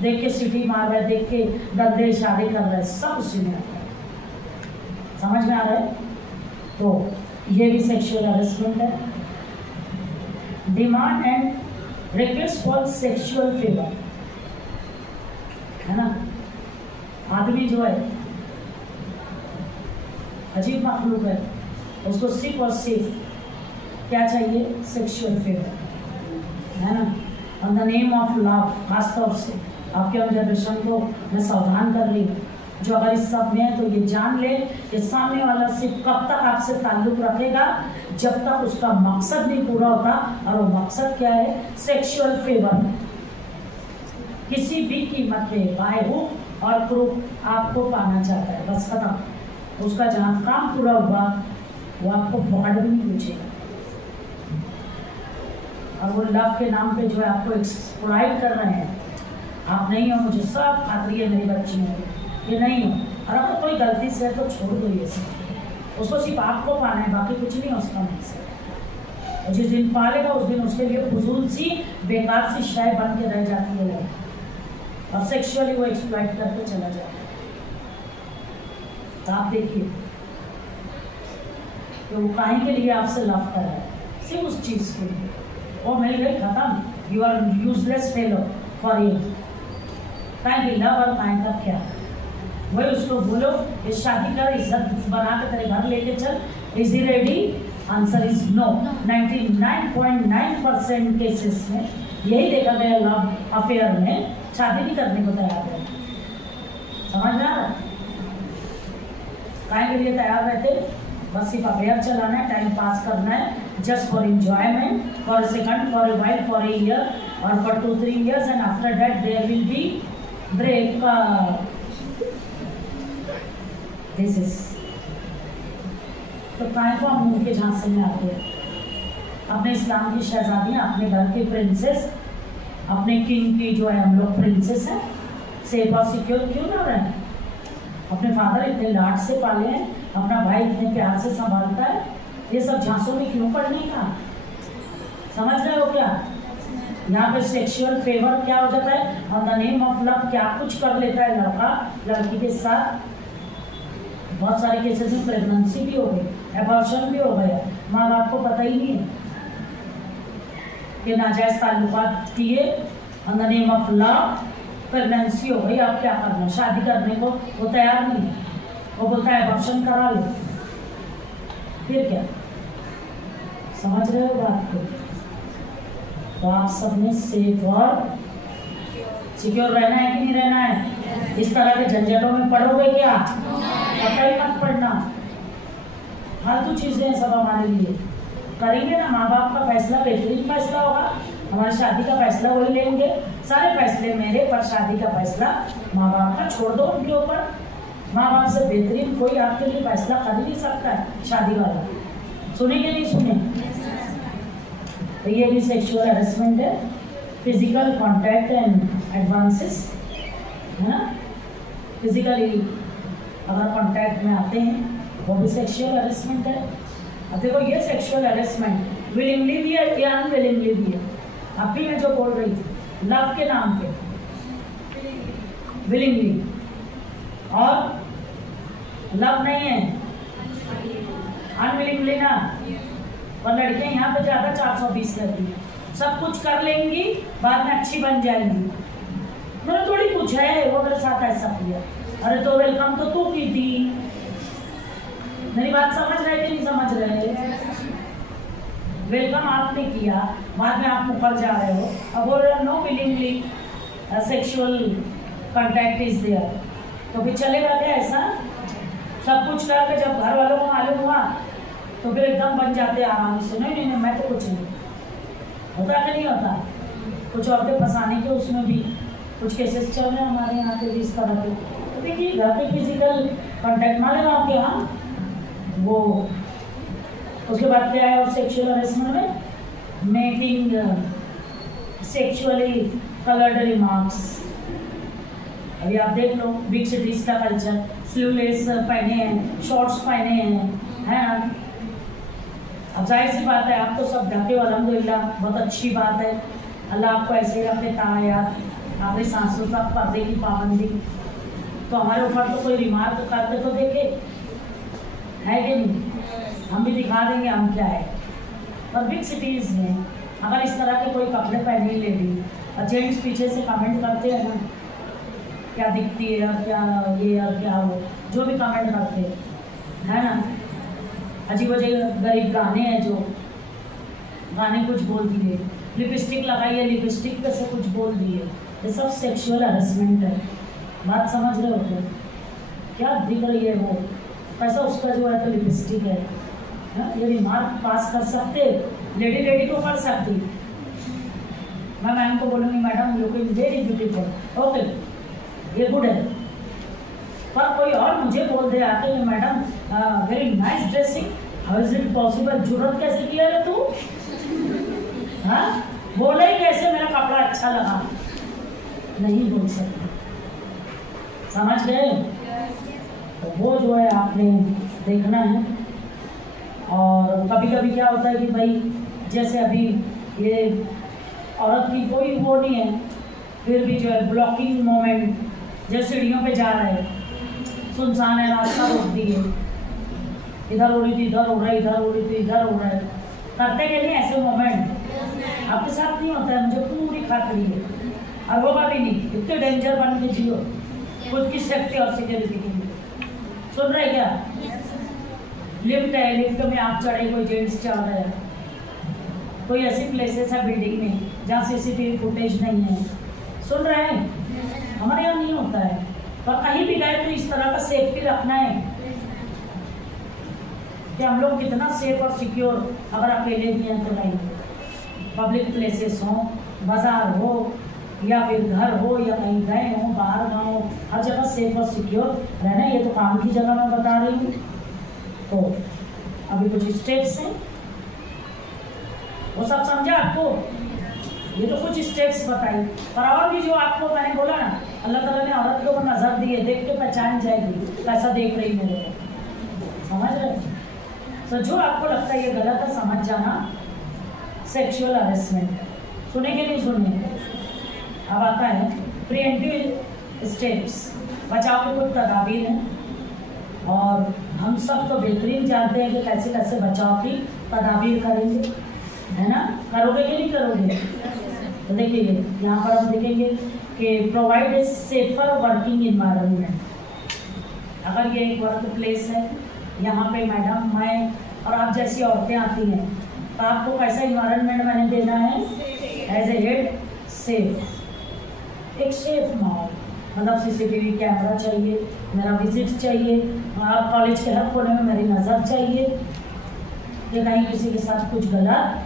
देख के सीटी मार रहा है, देख के गंदे इशारे कर रहा है, सब उसी में आता है। समझ में आ रहा है? तो ये भी सेक्सुअल हैरेसमेंट है। Demand and request for sexual favour, है ना? आदमी जो है अजीब मखलूक है, उसको सिर्फ और सिर्फ क्या चाहिए? सेक्सुअल फेवर, है ना? On the name of love. खासतौर से आपके जनरेशन को मैं सावधान कर रही हूँ, जो अगर इस सब में है तो ये जान ले कि सामने वाला सिर्फ कब तक आपसे ताल्लुक रखेगा, जब तक उसका मकसद नहीं पूरा होता। और वो मकसद क्या है? Sexual favour. किसी भी कीमत पे बाय हुक और क्रूक आपको पाना चाहता है, बस खत्म। उसका जहाँ काम पूरा हुआ वो आपको बहुत भी नहीं पूछेगा, और वो लव के नाम पे जो है आपको एक्सप्लॉइट कर रहे हैं। आप नहीं हो, मुझे सब खातरी है, मेरी बच्ची है, ये नहीं हो। और अगर कोई गलती से है तो छोड़ दो ये सब, उसको सिर्फ आपको पाना है, बाकी कुछ नहीं है उसका मकसद। और जिस दिन पालेगा उस दिन उसके लिए फजूल सी बेकार सी शय बन के रह जाती है, और सेक्सुअली वो एक्सप्लॉइट करके चला जाता है। तो आप देखिए तो वो काहे के लिए आपसे लव कर रहा है? सिर्फ उस चीज़ के लिए। वो मिल गई, खत्म, you are useless fellow for you. काहे की लव और काहे का क्या? वही उसको बोलो कि शादी कर, इज्जत बना के तेरे घर लेके चल, is he ready? Answer is no. 99.9% cases में यही देखा गया, लव अफेयर में शादी भी करने को तैयार है। समझ में आ रहा? काहे के लिए तैयार रहते? बस सिर्फ अफेयर चलाना है, टाइम पास करना है, just for enjoyment, for a second, for a while, for a year, or for 2-3 years, and after that there will be break. This is तो काहे को हम उनके झांसे में आते हैं? अपने इस्लाम की शहजादियाँ, अपने घर की प्रिंसेस, अपने किंग की जो है हम लोग प्रिंसेस हैं, सेफ और सिक्योर क्यों ना रहें? अपने फादर इतने लाड से पाले हैं, अपना भाई इतने प्यार से संभालता है, ये सब झांसों में क्यों पड़ने का? समझ रहे हो क्या? यहाँ पे सेक्सुअल फेवर क्या हो जाता है? On the name of love क्या कुछ कर लेता है लड़का लड़की के साथ। बहुत सारे केसेस में प्रेगनेंसी भी हो गई, एबॉर्शन भी हो गया, माँ बाप को पता ही नहीं है कि नाजायज ताल्लुकात किए, on the name of love pregnancy हो गई। आप क्या करना? शादी करने को वो तैयार नहीं, वो बोलता है एबॉर्शन करा लो, फिर क्या? समझ रहे हो बात को? तो आप सब में सेफ और सिक्योर रहना है कि नहीं रहना है? इस तरह के झंझटों में पढ़ोगे क्या? पता ही मत पढ़ना, फालतू चीजें सब हमारे लिए करेंगे ना। माँ बाप का फैसला बेहतरीन फैसला होगा, हमारी शादी का फैसला वही लेंगे। सारे फैसले मेरे, पर शादी का फैसला माँ बाप का छोड़ दो उनके ऊपर। माँ बाप से बेहतरीन कोई आपके लिए फैसला कर ही नहीं सकता है शादी वाला। सुनेंगे नहीं सुने? तो ये भी सेक्सुअल हैरेसमेंट है। फिजिकल कॉन्टैक्ट एंड एडवांसेस, है ना? फिजिकली अगर कॉन्टैक्ट में आते हैं वो भी सेक्सुअल हैरेसमेंट है। अब देखो ये सेक्सुअल हैरेसमेंट विलिंगली भी है या अनविलिंगली भी है। अब भी मैं जो बोल रही थी लव के नाम पे, विलिंगली, और लव नहीं है अनविलिंगली ना। और लड़कियां यहाँ पे ज़्यादा 420 रहती है, सब कुछ कर लेंगी, बाद में अच्छी बन जाएंगी। मैंने थोड़ी कुछ है वो मेरे साथ ऐसा किया, अरे तो वेलकम तो तू की थी। मेरी बात समझ रहे कि नहीं समझ रहे? वेलकम आपने किया, बाद में आप मुकर जा रहे हो, अब बोल रहे no willingly sexual contact is there, तो फिर चलेगा क्या ऐसा? सब कुछ करके जब घर वालों को मालूम हुआ तो फिर एकदम बन जाते आराम से, नहीं नहीं नहीं मैं तो कुछ नहीं, होता कि नहीं होता? कुछ औरतें फंसाने के उसमें भी कुछ केसेस चल रहे हैं हमारे यहाँ पे भी इस तरह के। तो देखिए घर पे फिजिकल कॉन्टैक्ट मालेगा आपके यहाँ वो, उसके बाद क्या है और सेक्सुअल हरेसमेंट में मेकिंग सेक्सुअली कलर्ड रिमार्क्स। अभी आप देख लो बिग सिटीज का कल्चर, स्लीवलेस पहने हैं, शॉर्ट्स पहने हैं, है ना? अब जाहिर सी बात है आप तो सब ढके हो, अल्हम्दुलिल्लाह बहुत अच्छी बात है, अल्लाह आपको ऐसे ही रखे तायात, आपने सांसों तक पर्दे की पाबंदी, तो हमारे ऊपर तो कोई रिमार्क करते तो देखे, है कि नहीं? हम भी दिखा देंगे हम क्या है। पर बिग सिटीज़ में अगर इस तरह के कोई कपड़े पहने लेडी और जेंट्स पीछे से कमेंट करते हैं ना, क्या दिखती है और क्या ये और क्या वो, जो भी कमेंट करते हैं, है ना? अजीब अजीब गरीब गाने हैं जो गाने कुछ बोल दिए, लिपस्टिक लगाई है, लिपस्टिक पे से कुछ बोल दिए, ये सब सेक्सुअल हरेसमेंट है। बात समझ रहे हो क्या? क्या दिख रही है वो, पैसा उसका जो है तो लिपस्टिक है, ये रिमार्क पास कर सकते, लेडी को कर सकती। मैं मैम को बोलूँगी madam looking very beautiful, okay ये गुड है, पर कोई और मुझे बोल दे आके madam very nice dressing, how is it possible, जुर्रत कैसे किया रे तू? हाँ बोले ही कैसे मेरा कपड़ा अच्छा लगा, नहीं बोल सकते, समझ गए? तो वो जो है आपने देखना है। और कभी कभी क्या होता है कि भाई जैसे अभी ये औरत की कोई वो नहीं है, फिर भी जो है ब्लॉकिंग मोमेंट, जैसे सीढ़ियों पे जा रहे हैं, सुनसान है, रास्ता रोक दिए, इधर हो रही थी इधर हो रहा है, इधर हो रही थी इधर हो रहा है, करते के नहीं ऐसे मोमेंट? आपके साथ नहीं होता है, मुझे पूरी खातरी है, और होगा भी नहीं, इतने डेंजर बन के जियो खुद की सेफ्टी और सिक्योरिटी के लिए। सुन रहे क्या? लिफ्ट है, लिफ्ट में आप चढ़े, कोई जेंट्स चढ़ रहे हैं, कोई ऐसी प्लेसेस है बिल्डिंग में जहाँ CCTV फुटेज नहीं है, सुन रहे हैं? हमारे यहाँ नहीं होता है, पर कहीं भी गए तो इस तरह का सेफ्टी रखना है कि हम लोग कितना सेफ और सिक्योर अगर अकेले भी हैं तो रहेंगे। पब्लिक प्लेसेस हो, बाजार हो या फिर घर हो या कहीं गए हो, बाहर गाँव हो, हर जगह सेफ और सिक्योर रहना। ये तो काम की जगह मैं बता रही हूँ। तो अभी कुछ स्टेप्स हैं, वो सब समझा आपको? ये तो कुछ स्टेप्स बताई, पर और भी जो आपको मैंने बोला ना, अल्लाह ताला ने औरत को नजर दी है, देख के पहचान जाएगी कैसा देख रही मेरे को, समझ रहे? तो जो आपको लगता है ये गलत है, समझ जाना सेक्सुअल हरेसमेंट। सुनेंगे नहीं सुनेंगे? अब आता है प्रिवेंटिव स्टेप्स, बचाव के कुछ तदाबीर हैं, और हम सब तो बेहतरीन जानते हैं कि कैसे कैसे बचाव की तदाबीर करेंगे, है ना? करोगे कि नहीं करोगे? तो देखिए यहाँ पर हम देखेंगे कि provide a safer working environment. अगर ये एक वर्क प्लेस है, यहाँ पे मैडम मैं और आप जैसी औरतें आती हैं, तो आपको कैसा इन्वायरमेंट मैंने देना है? एज ए हेड सेफ, एक सेफ माहौल, मतलब CCTV कैमरा चाहिए, मेरा विजिट चाहिए, और कॉलेज के हर कोने में मेरी नज़र चाहिए कि कहीं किसी के साथ कुछ गलत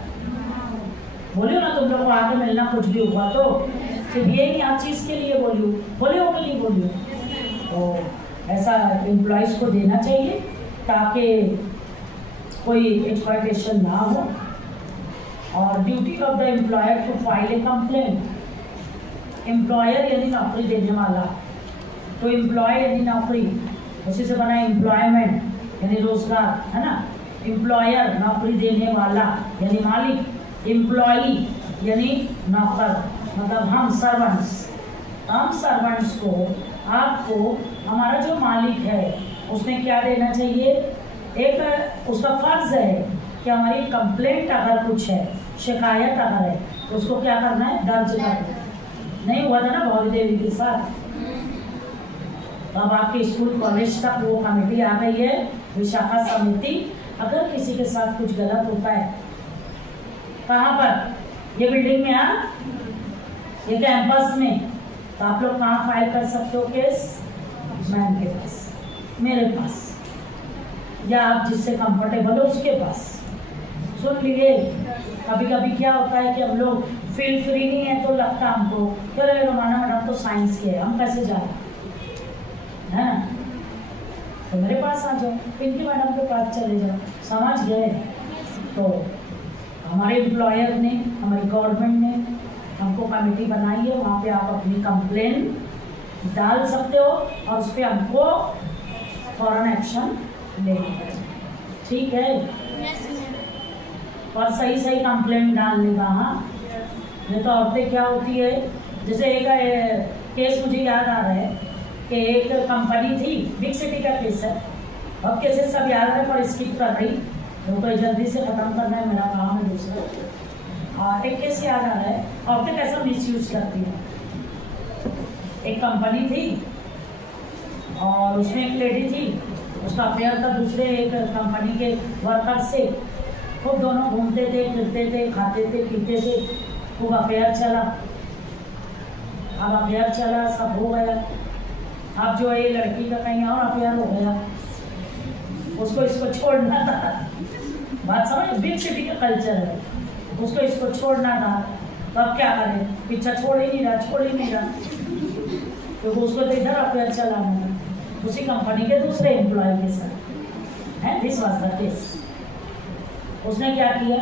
बोलियो ना, तुम लोग को आके मिलना कुछ भी हुआ तो सिर्फ यही हर चीज़ के लिए बोलियो कि नहीं बोलियो, तो ऐसा एम्प्लॉयज़ को देना चाहिए ताकि कोई एक्सप्लॉयटेशन ना हो। और duty of the employer to file a complaint. Employer यानी नौकरी देने वाला, तो एम्प्लॉय यानी नौकरी, उसी से बना एम्प्लॉयमेंट यानी रोजगार, है ना? एम्प्लॉयर नौकरी देने वाला यानी मालिक, एम्प्लॉई यानी नौकर, मतलब हम सर्वेंट्स को आपको हमारा जो मालिक है उसने क्या देना चाहिए? एक उसका फर्ज है कि हमारी कंप्लेंट अगर कुछ है, शिकायत अगर है, तो उसको क्या करना है? दर्ज करना। नहीं हुआ था ना भौरी देवी के साथ, तो अब आपके स्कूल कॉलेज तक वो कमेटी आ गई है, विशाखा समिति। अगर किसी के साथ कुछ गलत होता है, कहाँ पर? ये बिल्डिंग में, ये कैंपस में, तो आप लोग कहाँ फाइल कर सकते हो केस? मैम के पास, मेरे पास, या आप जिससे कंफर्टेबल हो उसके पास। सुन लिए, कभी कभी क्या होता है कि हम लोग फील फ्री नहीं है तो लगता हमको अरे रोमाना मैडम तो साइंस के है, हम कैसे जाए, है ना? तो मेरे पास आ जाओ, पिंकी मैडम के पास चले जाओ, समझ गए? तो हमारे एम्प्लॉयर ने, हमारी गवर्नमेंट ने हमको कमेटी बनाई है, वहाँ पे आप अपनी कंप्लेन डाल सकते हो और उस पर हमको फौरन एक्शन लेना है, ठीक है? और सही सही कंप्लेंट डालने का। हाँ, नहीं तो औरतें क्या होती है, जैसे एक केस मुझे याद आ रहा है कि एक कंपनी थी, बिग सिटी का केस है, अब केसेस सब याद है पर स्किप कर रही, तो जल्दी से ख़त्म करना है, मेरा काम है दूसरा। और एक केस याद आ रहा है, औरतें कैसा मिसयूज करती हैं। एक कंपनी थी और उसमें एक लेडी थी, उसका अफेयर था दूसरे एक कंपनी के वर्कर से, खूब दोनों घूमते थे, फिरते थे, खाते थे, पीते थे, खूब अफेयर चला। अब अफेयर चला, सब हो गया। अब जो है लड़की का कहीं और अफेयर हो गया, उसको इसको छोड़ना था। बात समझ, बिग सिटी का कल्चर है, उसको इसको छोड़ना था। तो अब क्या करें, पीछा छोड़ ही नहीं रहा, तो उसको तो इधर अफेयर चलाना है उसी कंपनी के दूसरे एम्प्लॉय के साथ है। This was the case. उसने क्या किया,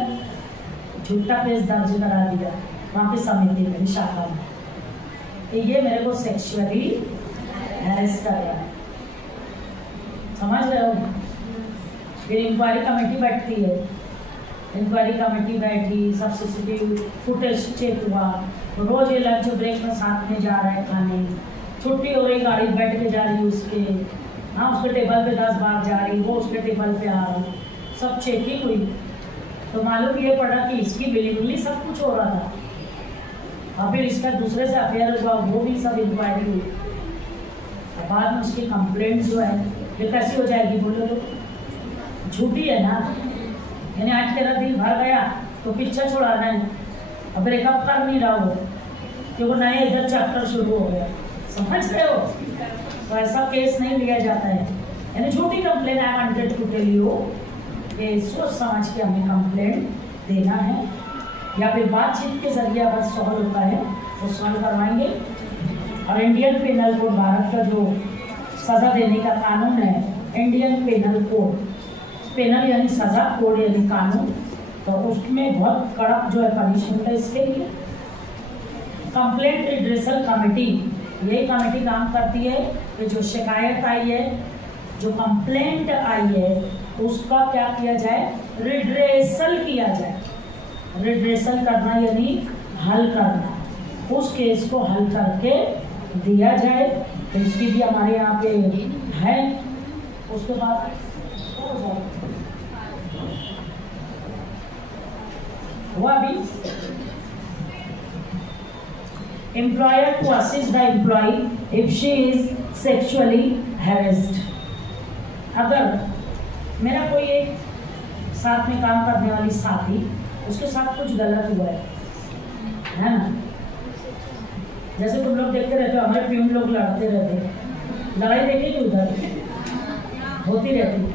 झूठा केस दर्ज करा दिया वहाँ की समिति में, शाखा में, ये मेरे को सेक्सुअली हैरेस कर रहा है, समझ रहे हो? फिर इंक्वायरी कमेटी बैठती है, इंक्वायरी कमेटी बैठी, सब सीसीटीवी फुटेज चेक हुआ, तो रोज ये लंच ब्रेक में साथ में जा रहा है खाने, छुट्टी हो गई गाड़ी बैठ के जा रही उसके, हाँ उसके टेबल पे 10 बार जा रही, वो उसके टेबल पे आ रही, सब चेकिंग हुई। तो मालूम ये पड़ा कि इसकी बिलीवली सब कुछ हो रहा था, और फिर इसका दूसरे से अफेयर हुआ, वो भी सब इंक्वायरी हुई। बाद में उसकी कंप्लेंट जो है ये कैसी हो जाएगी बोलो तो? झूठी है ना। यानी आज तेरा दिल भर गया तो पीछा छुड़ाना है, अब ब्रेकअप कर नहीं रहा हो क्योंकि नए इधर चैप्टर शुरू हो गया, समझ रहे हो? तो ऐसा केस नहीं लिया जाता है। यानी झूठी complain, I wanted to tell you कि सोच समझ के हमें कंप्लेंट देना है, या फिर बातचीत के जरिए अगर सॉल्व होता है तो सॉल्व करवाएंगे। और इंडियन पेनल कोड, भारत का जो सज़ा देने का कानून है, इंडियन पेनल कोड, पेनल यानी सज़ा, कोड यानी कानून, तो उसमें बहुत कड़क जो है पनिशमेंट है इसके लिए। कंप्लेंट रिड्रेसल कमेटी, ये कमेटी काम करती है कि जो शिकायत आई है, जो कंप्लेंट आई है, उसका क्या किया जाए, रिड्रेसल किया जाए। रिड्रेसल करना यानी हल करना, उस केस को हल करके दिया जाए। तो इसकी भी हमारे यहाँ पे है। उसके बाद हुआ भी employer to assist the employee if she is sexually harassed। अगर मेरा कोई एक साथ में काम करने वाली साथी, उसके साथ कुछ गलत हुआ है ना? जैसे तुम लोग देखते रहते हो, हमारे प्यून लोग लड़ते रहते, लड़ाई देखी कि उधर होती रहती।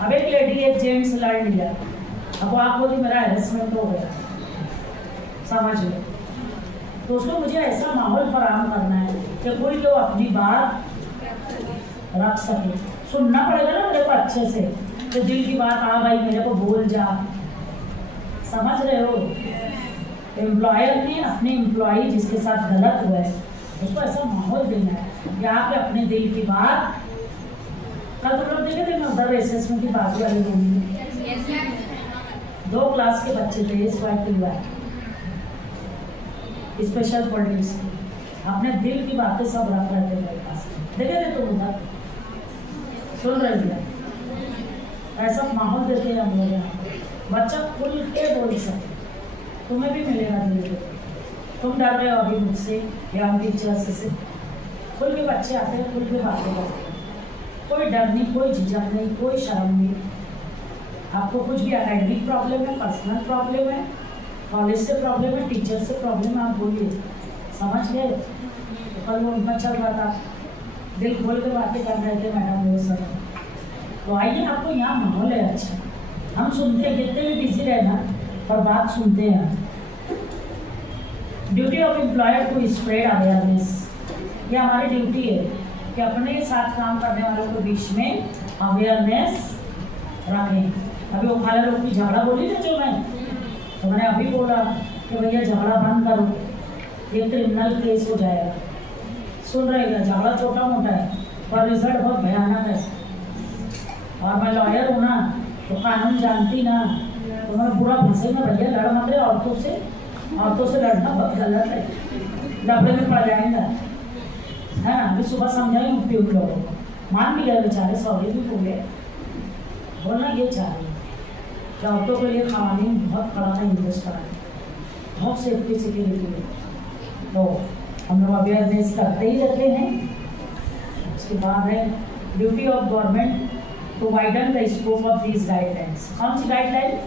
अब एक लेडी एक जेंट्स लड़ लिया, अब वो आप बोली मेरा हैरेसमेंट हो गया, समझ लो। तो उसको मुझे ऐसा माहौल फराहम करना है कि कोई तो अपनी बात रख सके। सुनना पड़ेगा ना मेरे को अच्छे से, तो दिल की बात, हाँ भाई मेरे को बोल जा, समझ रहे हो? एम्प्लॉयर ने अपने एम्प्लॉई जिसके साथ गलत हुआ है उसको ऐसा माहौल देना है, यहाँ पे अपने दिल की बात। कल तुम लोग देखे थे मैं उधर रेसेस में की बाजू वाली रूम में 2 क्लास के बच्चे थे, स्पेशल पॉलिटिक्स, अपने दिल की बातें सब रख रहे थे मेरे पास, देखे थे तुम उधर, सुन रहे थे। ऐसा माहौल देते हैं हम लोग यहाँ, बच्चा खुल के बोल सकते, तुम्हें भी मिलेगा धीरे। तुम डर रहे हो अभी मुझसे या हम टीचर्स से, खुल के बच्चे आते हैं, खुल के बातें करते हैं, कोई डर नहीं, कोई झिझक नहीं, कोई शर्म नहीं। आपको कुछ भी एकेडमिक प्रॉब्लम है, पर्सनल प्रॉब्लम है, कॉलेज से प्रॉब्लम है, टीचर से प्रॉब्लम है, आप बोलिए, समझ गए? तो कल वो उनका चल रहा था, दिल खोल के बातें कर रहे थे मैडम वो सर। तो आइए, आपको यहाँ माहौल है अच्छा, हम सुनते हैं, कितने भी बिजी रहे ना पर बात सुनते हैं। Duty of employer to spread awareness, ये हमारी ड्यूटी है कि अपने साथ काम करने वालों के बीच में अवेयरनेस रखें। अभी वो खाला लोग की झगड़ा बोली ना जो मैं, तो मैंने अभी बोला कि भैया झगड़ा बंद करो, ये क्रिमिनल केस हो जाएगा। सुन रहे हैं, झगड़ा छोटा मोटा है पर रिजल्ट बहुत भयानक है। और मैं लॉयर हूँ ना, तो कानून जानती ना, तो मैं बुरा फंसे में भैया लड़ मत रहे, औरतों से लड़ना बहुत गलत है, लफड़े में पड़ जाएंगे। है ना, अभी सुबह समझाई हूँ लोगों को, मान भी गए बेचारे, सॉरी भी बोले। बोलना ये चाहिए कि औरतों के लिए कानून बहुत कड़ा है हिंदुस्तान, बहुत सेफ्टी सिक्योरिटी है, तो हम लोग अवेयरनेस करते ही रहते हैं। उसके बाद है duty of government to widen the scope of these guidelines. कौन सी गाइडलाइन?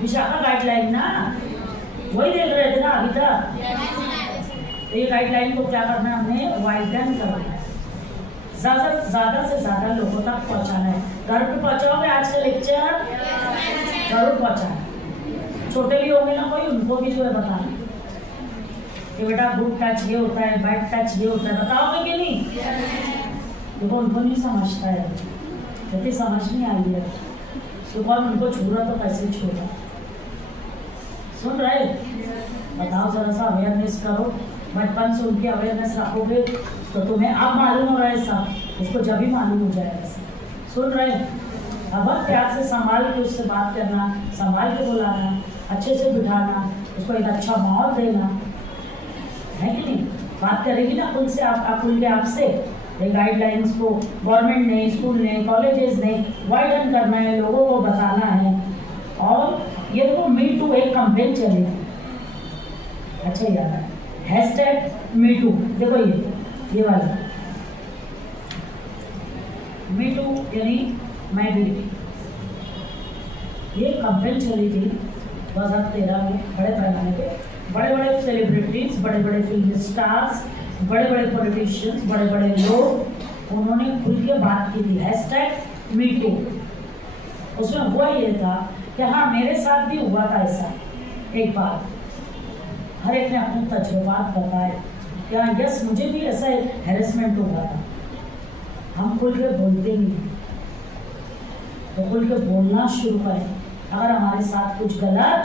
विशाखा गाइडलाइन ना, वही देख रहे थे ना अभी तक। तो ये गाइडलाइन को क्या करना है, हमने वाइडन करना है, ज़्यादा से ज़्यादा लोगों तक पहुंचाना है। घर पे पहुंचाओगे आज का लेक्चर? जरूर पहुंचाना। छोटे भी होंगे ना कोई, उनको भी जो है बताना कि बेटा गुड टच ये होता है, बैड टच ये होता है, बताओगे कि नहीं? देखो उनको नहीं समझता है, क्योंकि समझ नहीं आई है, तो कौन उनको छू रहा तो कैसे छू रहा। सुन रहे? बताओ जरा सा, अवेयरनेस करो, बचपन से उनकी अवेयरनेस रखोगे तो तुम्हें अब मालूम हो रहा है सब, उसको जब भी मालूम हो जाएगा। सुन रहे? अब बहुत प्यार से संभाल के उससे बात करना, संभाल के बुलाना, अच्छे से बिठाना, उसको एक अच्छा माहौल देना, है कि नहीं? बात करेगी ना खुल से, आप खुल के आपसे ये गाइडलाइंस को गवर्नमेंट ने, स्कूल ने, कॉलेजेस ने वाइडन करना है, लोगों को बताना है। और ये देखो मी टू एक कैंपेन चलेगी, अच्छा याद है, #MeToo, देखो ये वाला MeToo यानी मैं भी, ये कैंपेन चली थी 2013 में बड़े पैमाने पे। बड़े बड़े सेलिब्रिटीज, बड़े बड़े फिल्म स्टार्स, बड़े बड़े पॉलिटिशियंस, बड़े बड़े लोग, उन्होंने खुल के बात की थी, #MeToo। उसमें हुआ ये था कि हाँ मेरे साथ भी हुआ था ऐसा एक बार, हर एक ने अपने तजुर्बात बताए क्या यस मुझे भी ऐसा हैरेसमेंट हुआ था। हम खुल के बोलते नहीं, तो खुल के बोलना शुरू करें। अगर हमारे साथ कुछ गलत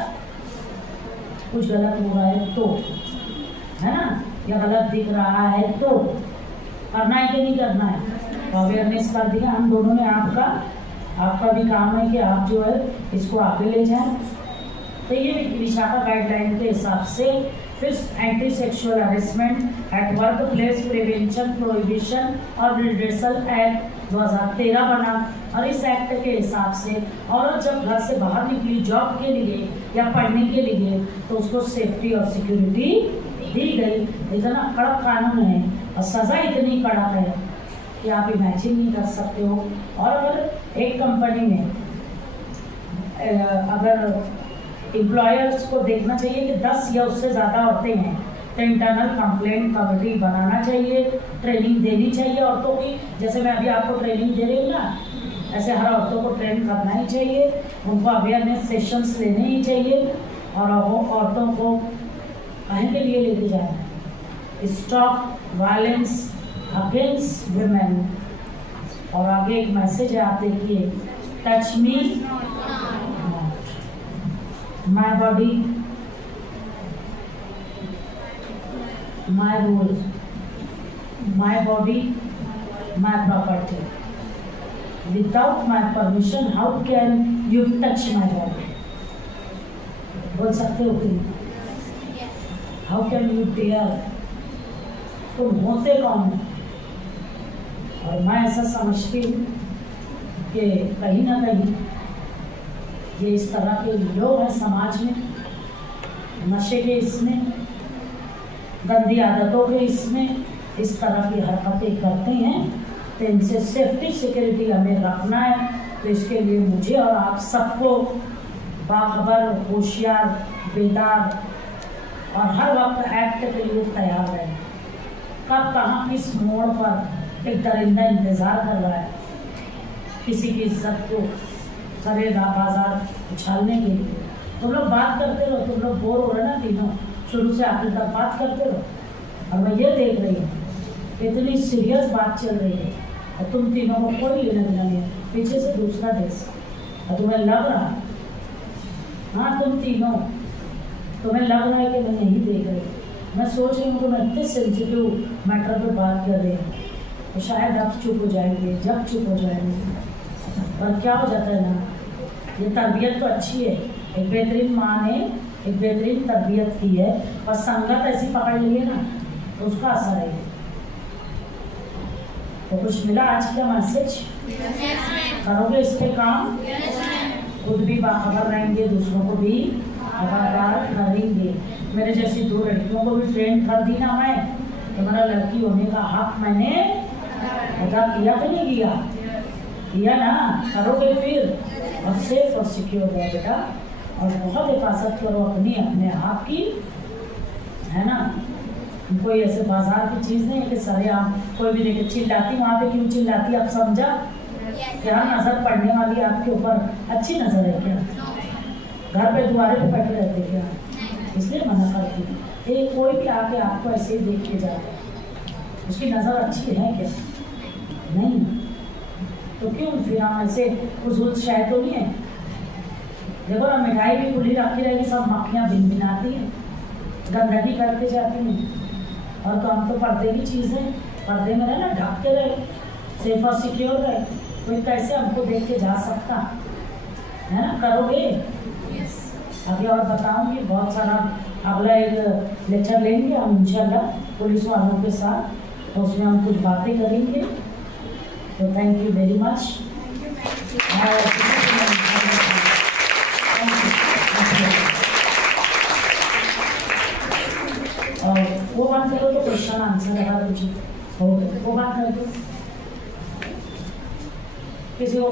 हो रहा है तो, है ना, या गलत दिख रहा है तो करना है कि नहीं करना है, तो अवेयरनेस कर दिया हम दोनों ने। आपका भी काम है कि आप जो है इसको आगे ले जाएं। तो ये विशाखा गाइडलाइन के हिसाब से फिर anti sexual harassment eight work place prevention prohibition और रिड्रेसल एक्ट 2013 बना। और इस एक्ट के हिसाब से औरत जब घर से बाहर निकली जॉब के लिए या पढ़ने के लिए तो उसको सेफ्टी और सिक्योरिटी दी गई। इतना कड़क कानून है और सज़ा इतनी कड़क है कि आप इमेजिन नहीं कर सकते हो। और अगर एक कंपनी में अगर एम्प्लॉयर्स को देखना चाहिए कि 10 या उससे ज़्यादा औरतें हैं तो इंटरनल कंप्लेंट कमेटी बनाना चाहिए, ट्रेनिंग देनी चाहिए औरतों की। जैसे मैं अभी आपको ट्रेनिंग दे रही हूँ ना, ऐसे हर औरतों को ट्रेन करना ही चाहिए, उनको अवेयरनेस सेशंस लेने ही चाहिए। और वो औरतों को कहीं के लिए लेके जाना है, स्टॉप वायलेंस अगेंस्ट वुमेन। और आगे एक मैसेज है, आप देखिए, touch me my body, my rule, my body, my property. Without my permission, how can you touch my body? बोल सकते हो कि how can you dare? तुम होते कौन हो? और मैं ऐसा समझती हूँ कि कहीं ना कहीं ये इस तरह के लोग हैं समाज में, नशे के इसमें, गंदी आदतों के इसमें इस तरह की हरकतें करते हैं। तो इनसे सेफ्टी सिक्योरिटी हमें रखना है। तो इसके लिए मुझे और आप सबको बाखबर, होशियार, बेदार और हर वक्त एक्ट के लिए तैयार रहें। कब कहाँ किस मोड़ पर एक दरिंदा इंतज़ार कर रहा है किसी की इज्जत को सरे बाजार उछालने के लिए। तुम लोग बात करते रहो, तुम लोग बोर हो रहे ना तीनों, शुरू से आखिर तक बात करते रहो। और मैं ये देख रही हूँ इतनी सीरियस बात चल रही है और तुम तीनों को कोई लेना देना नहीं है, पीछे से दूसरा देश। और तुम्हें लग रहा, हाँ तुम तीनों, तुम्हें लग रहा है कि मैं नहीं देख रही। मैं सोच रही हूँ कि मैं इतने सेंसिटिव मैटर पे बात कर रही हूँ तो शायद अब चुप हो जाएंगे, जब चुप हो जाएंगे। पर क्या हो जाता है ना, ये तरबियत तो अच्छी है, एक बेहतरीन माँ ने एक बेहतरीन तरबियत की है, पर संगत ऐसी पकड़ ली है ना तो उसका असर है। तो कुछ मिला आज का मैसेज? करोगे इस पे काम? खुद भी बाखबर रहेंगे, दूसरों को भी खबरदार करेंगे। मेरे जैसी 2 लड़कियों को भी ट्रेन कर दी ना मैं, तो मेरा लड़की होने का हक मैंने अदा किया कि नहीं किया? किया ना। करोगे फिर और सेफ और सिक्योर रहो बेटा, और बहुत हिफाजत करो अपने आप की, है ना। कोई ऐसे बाजार की चीज़ नहीं है कि सरे आप कोई भी देखे चिल्लाती, वहाँ पे क्यों चिल्लाती आप समझा? क्या नज़र पड़ने वाली आपके ऊपर अच्छी नज़र है क्या? घर पे दुआरे पे बैठे रहते क्या? इसलिए मना करती हूँ। कोई भी आके आपको ऐसे ही देख के जाता है, उसकी नज़र अच्छी है क्या? नहीं। तो क्यों फिर हम ऐसे फजूल शायद तो नहीं है। देखो ना, मिठाई भी खुली रखी रहेगी, सब मक्खियाँ भिनभिनाती हैं, गंदगी करके जाती हैं। और तो हम तो पर्दे की चीज़ है, पर्दे में रहना, ढक के रहे, सेफ और सिक्योर रहे। कोई कैसे हमको देख के जा सकता है ना? करोगे? अभी और बताऊंगी बहुत सारा। अगला एक लेक्चर लेंगे हम इंशाल्लाह पुलिस वालों के साथ, तो उसमें हम कुछ बातें करेंगे। तो थैंक यू वेरी मच। और वो बात करो तो क्वेश्चन आंसर अगर कुछ हो वो बात कर दो किसी को।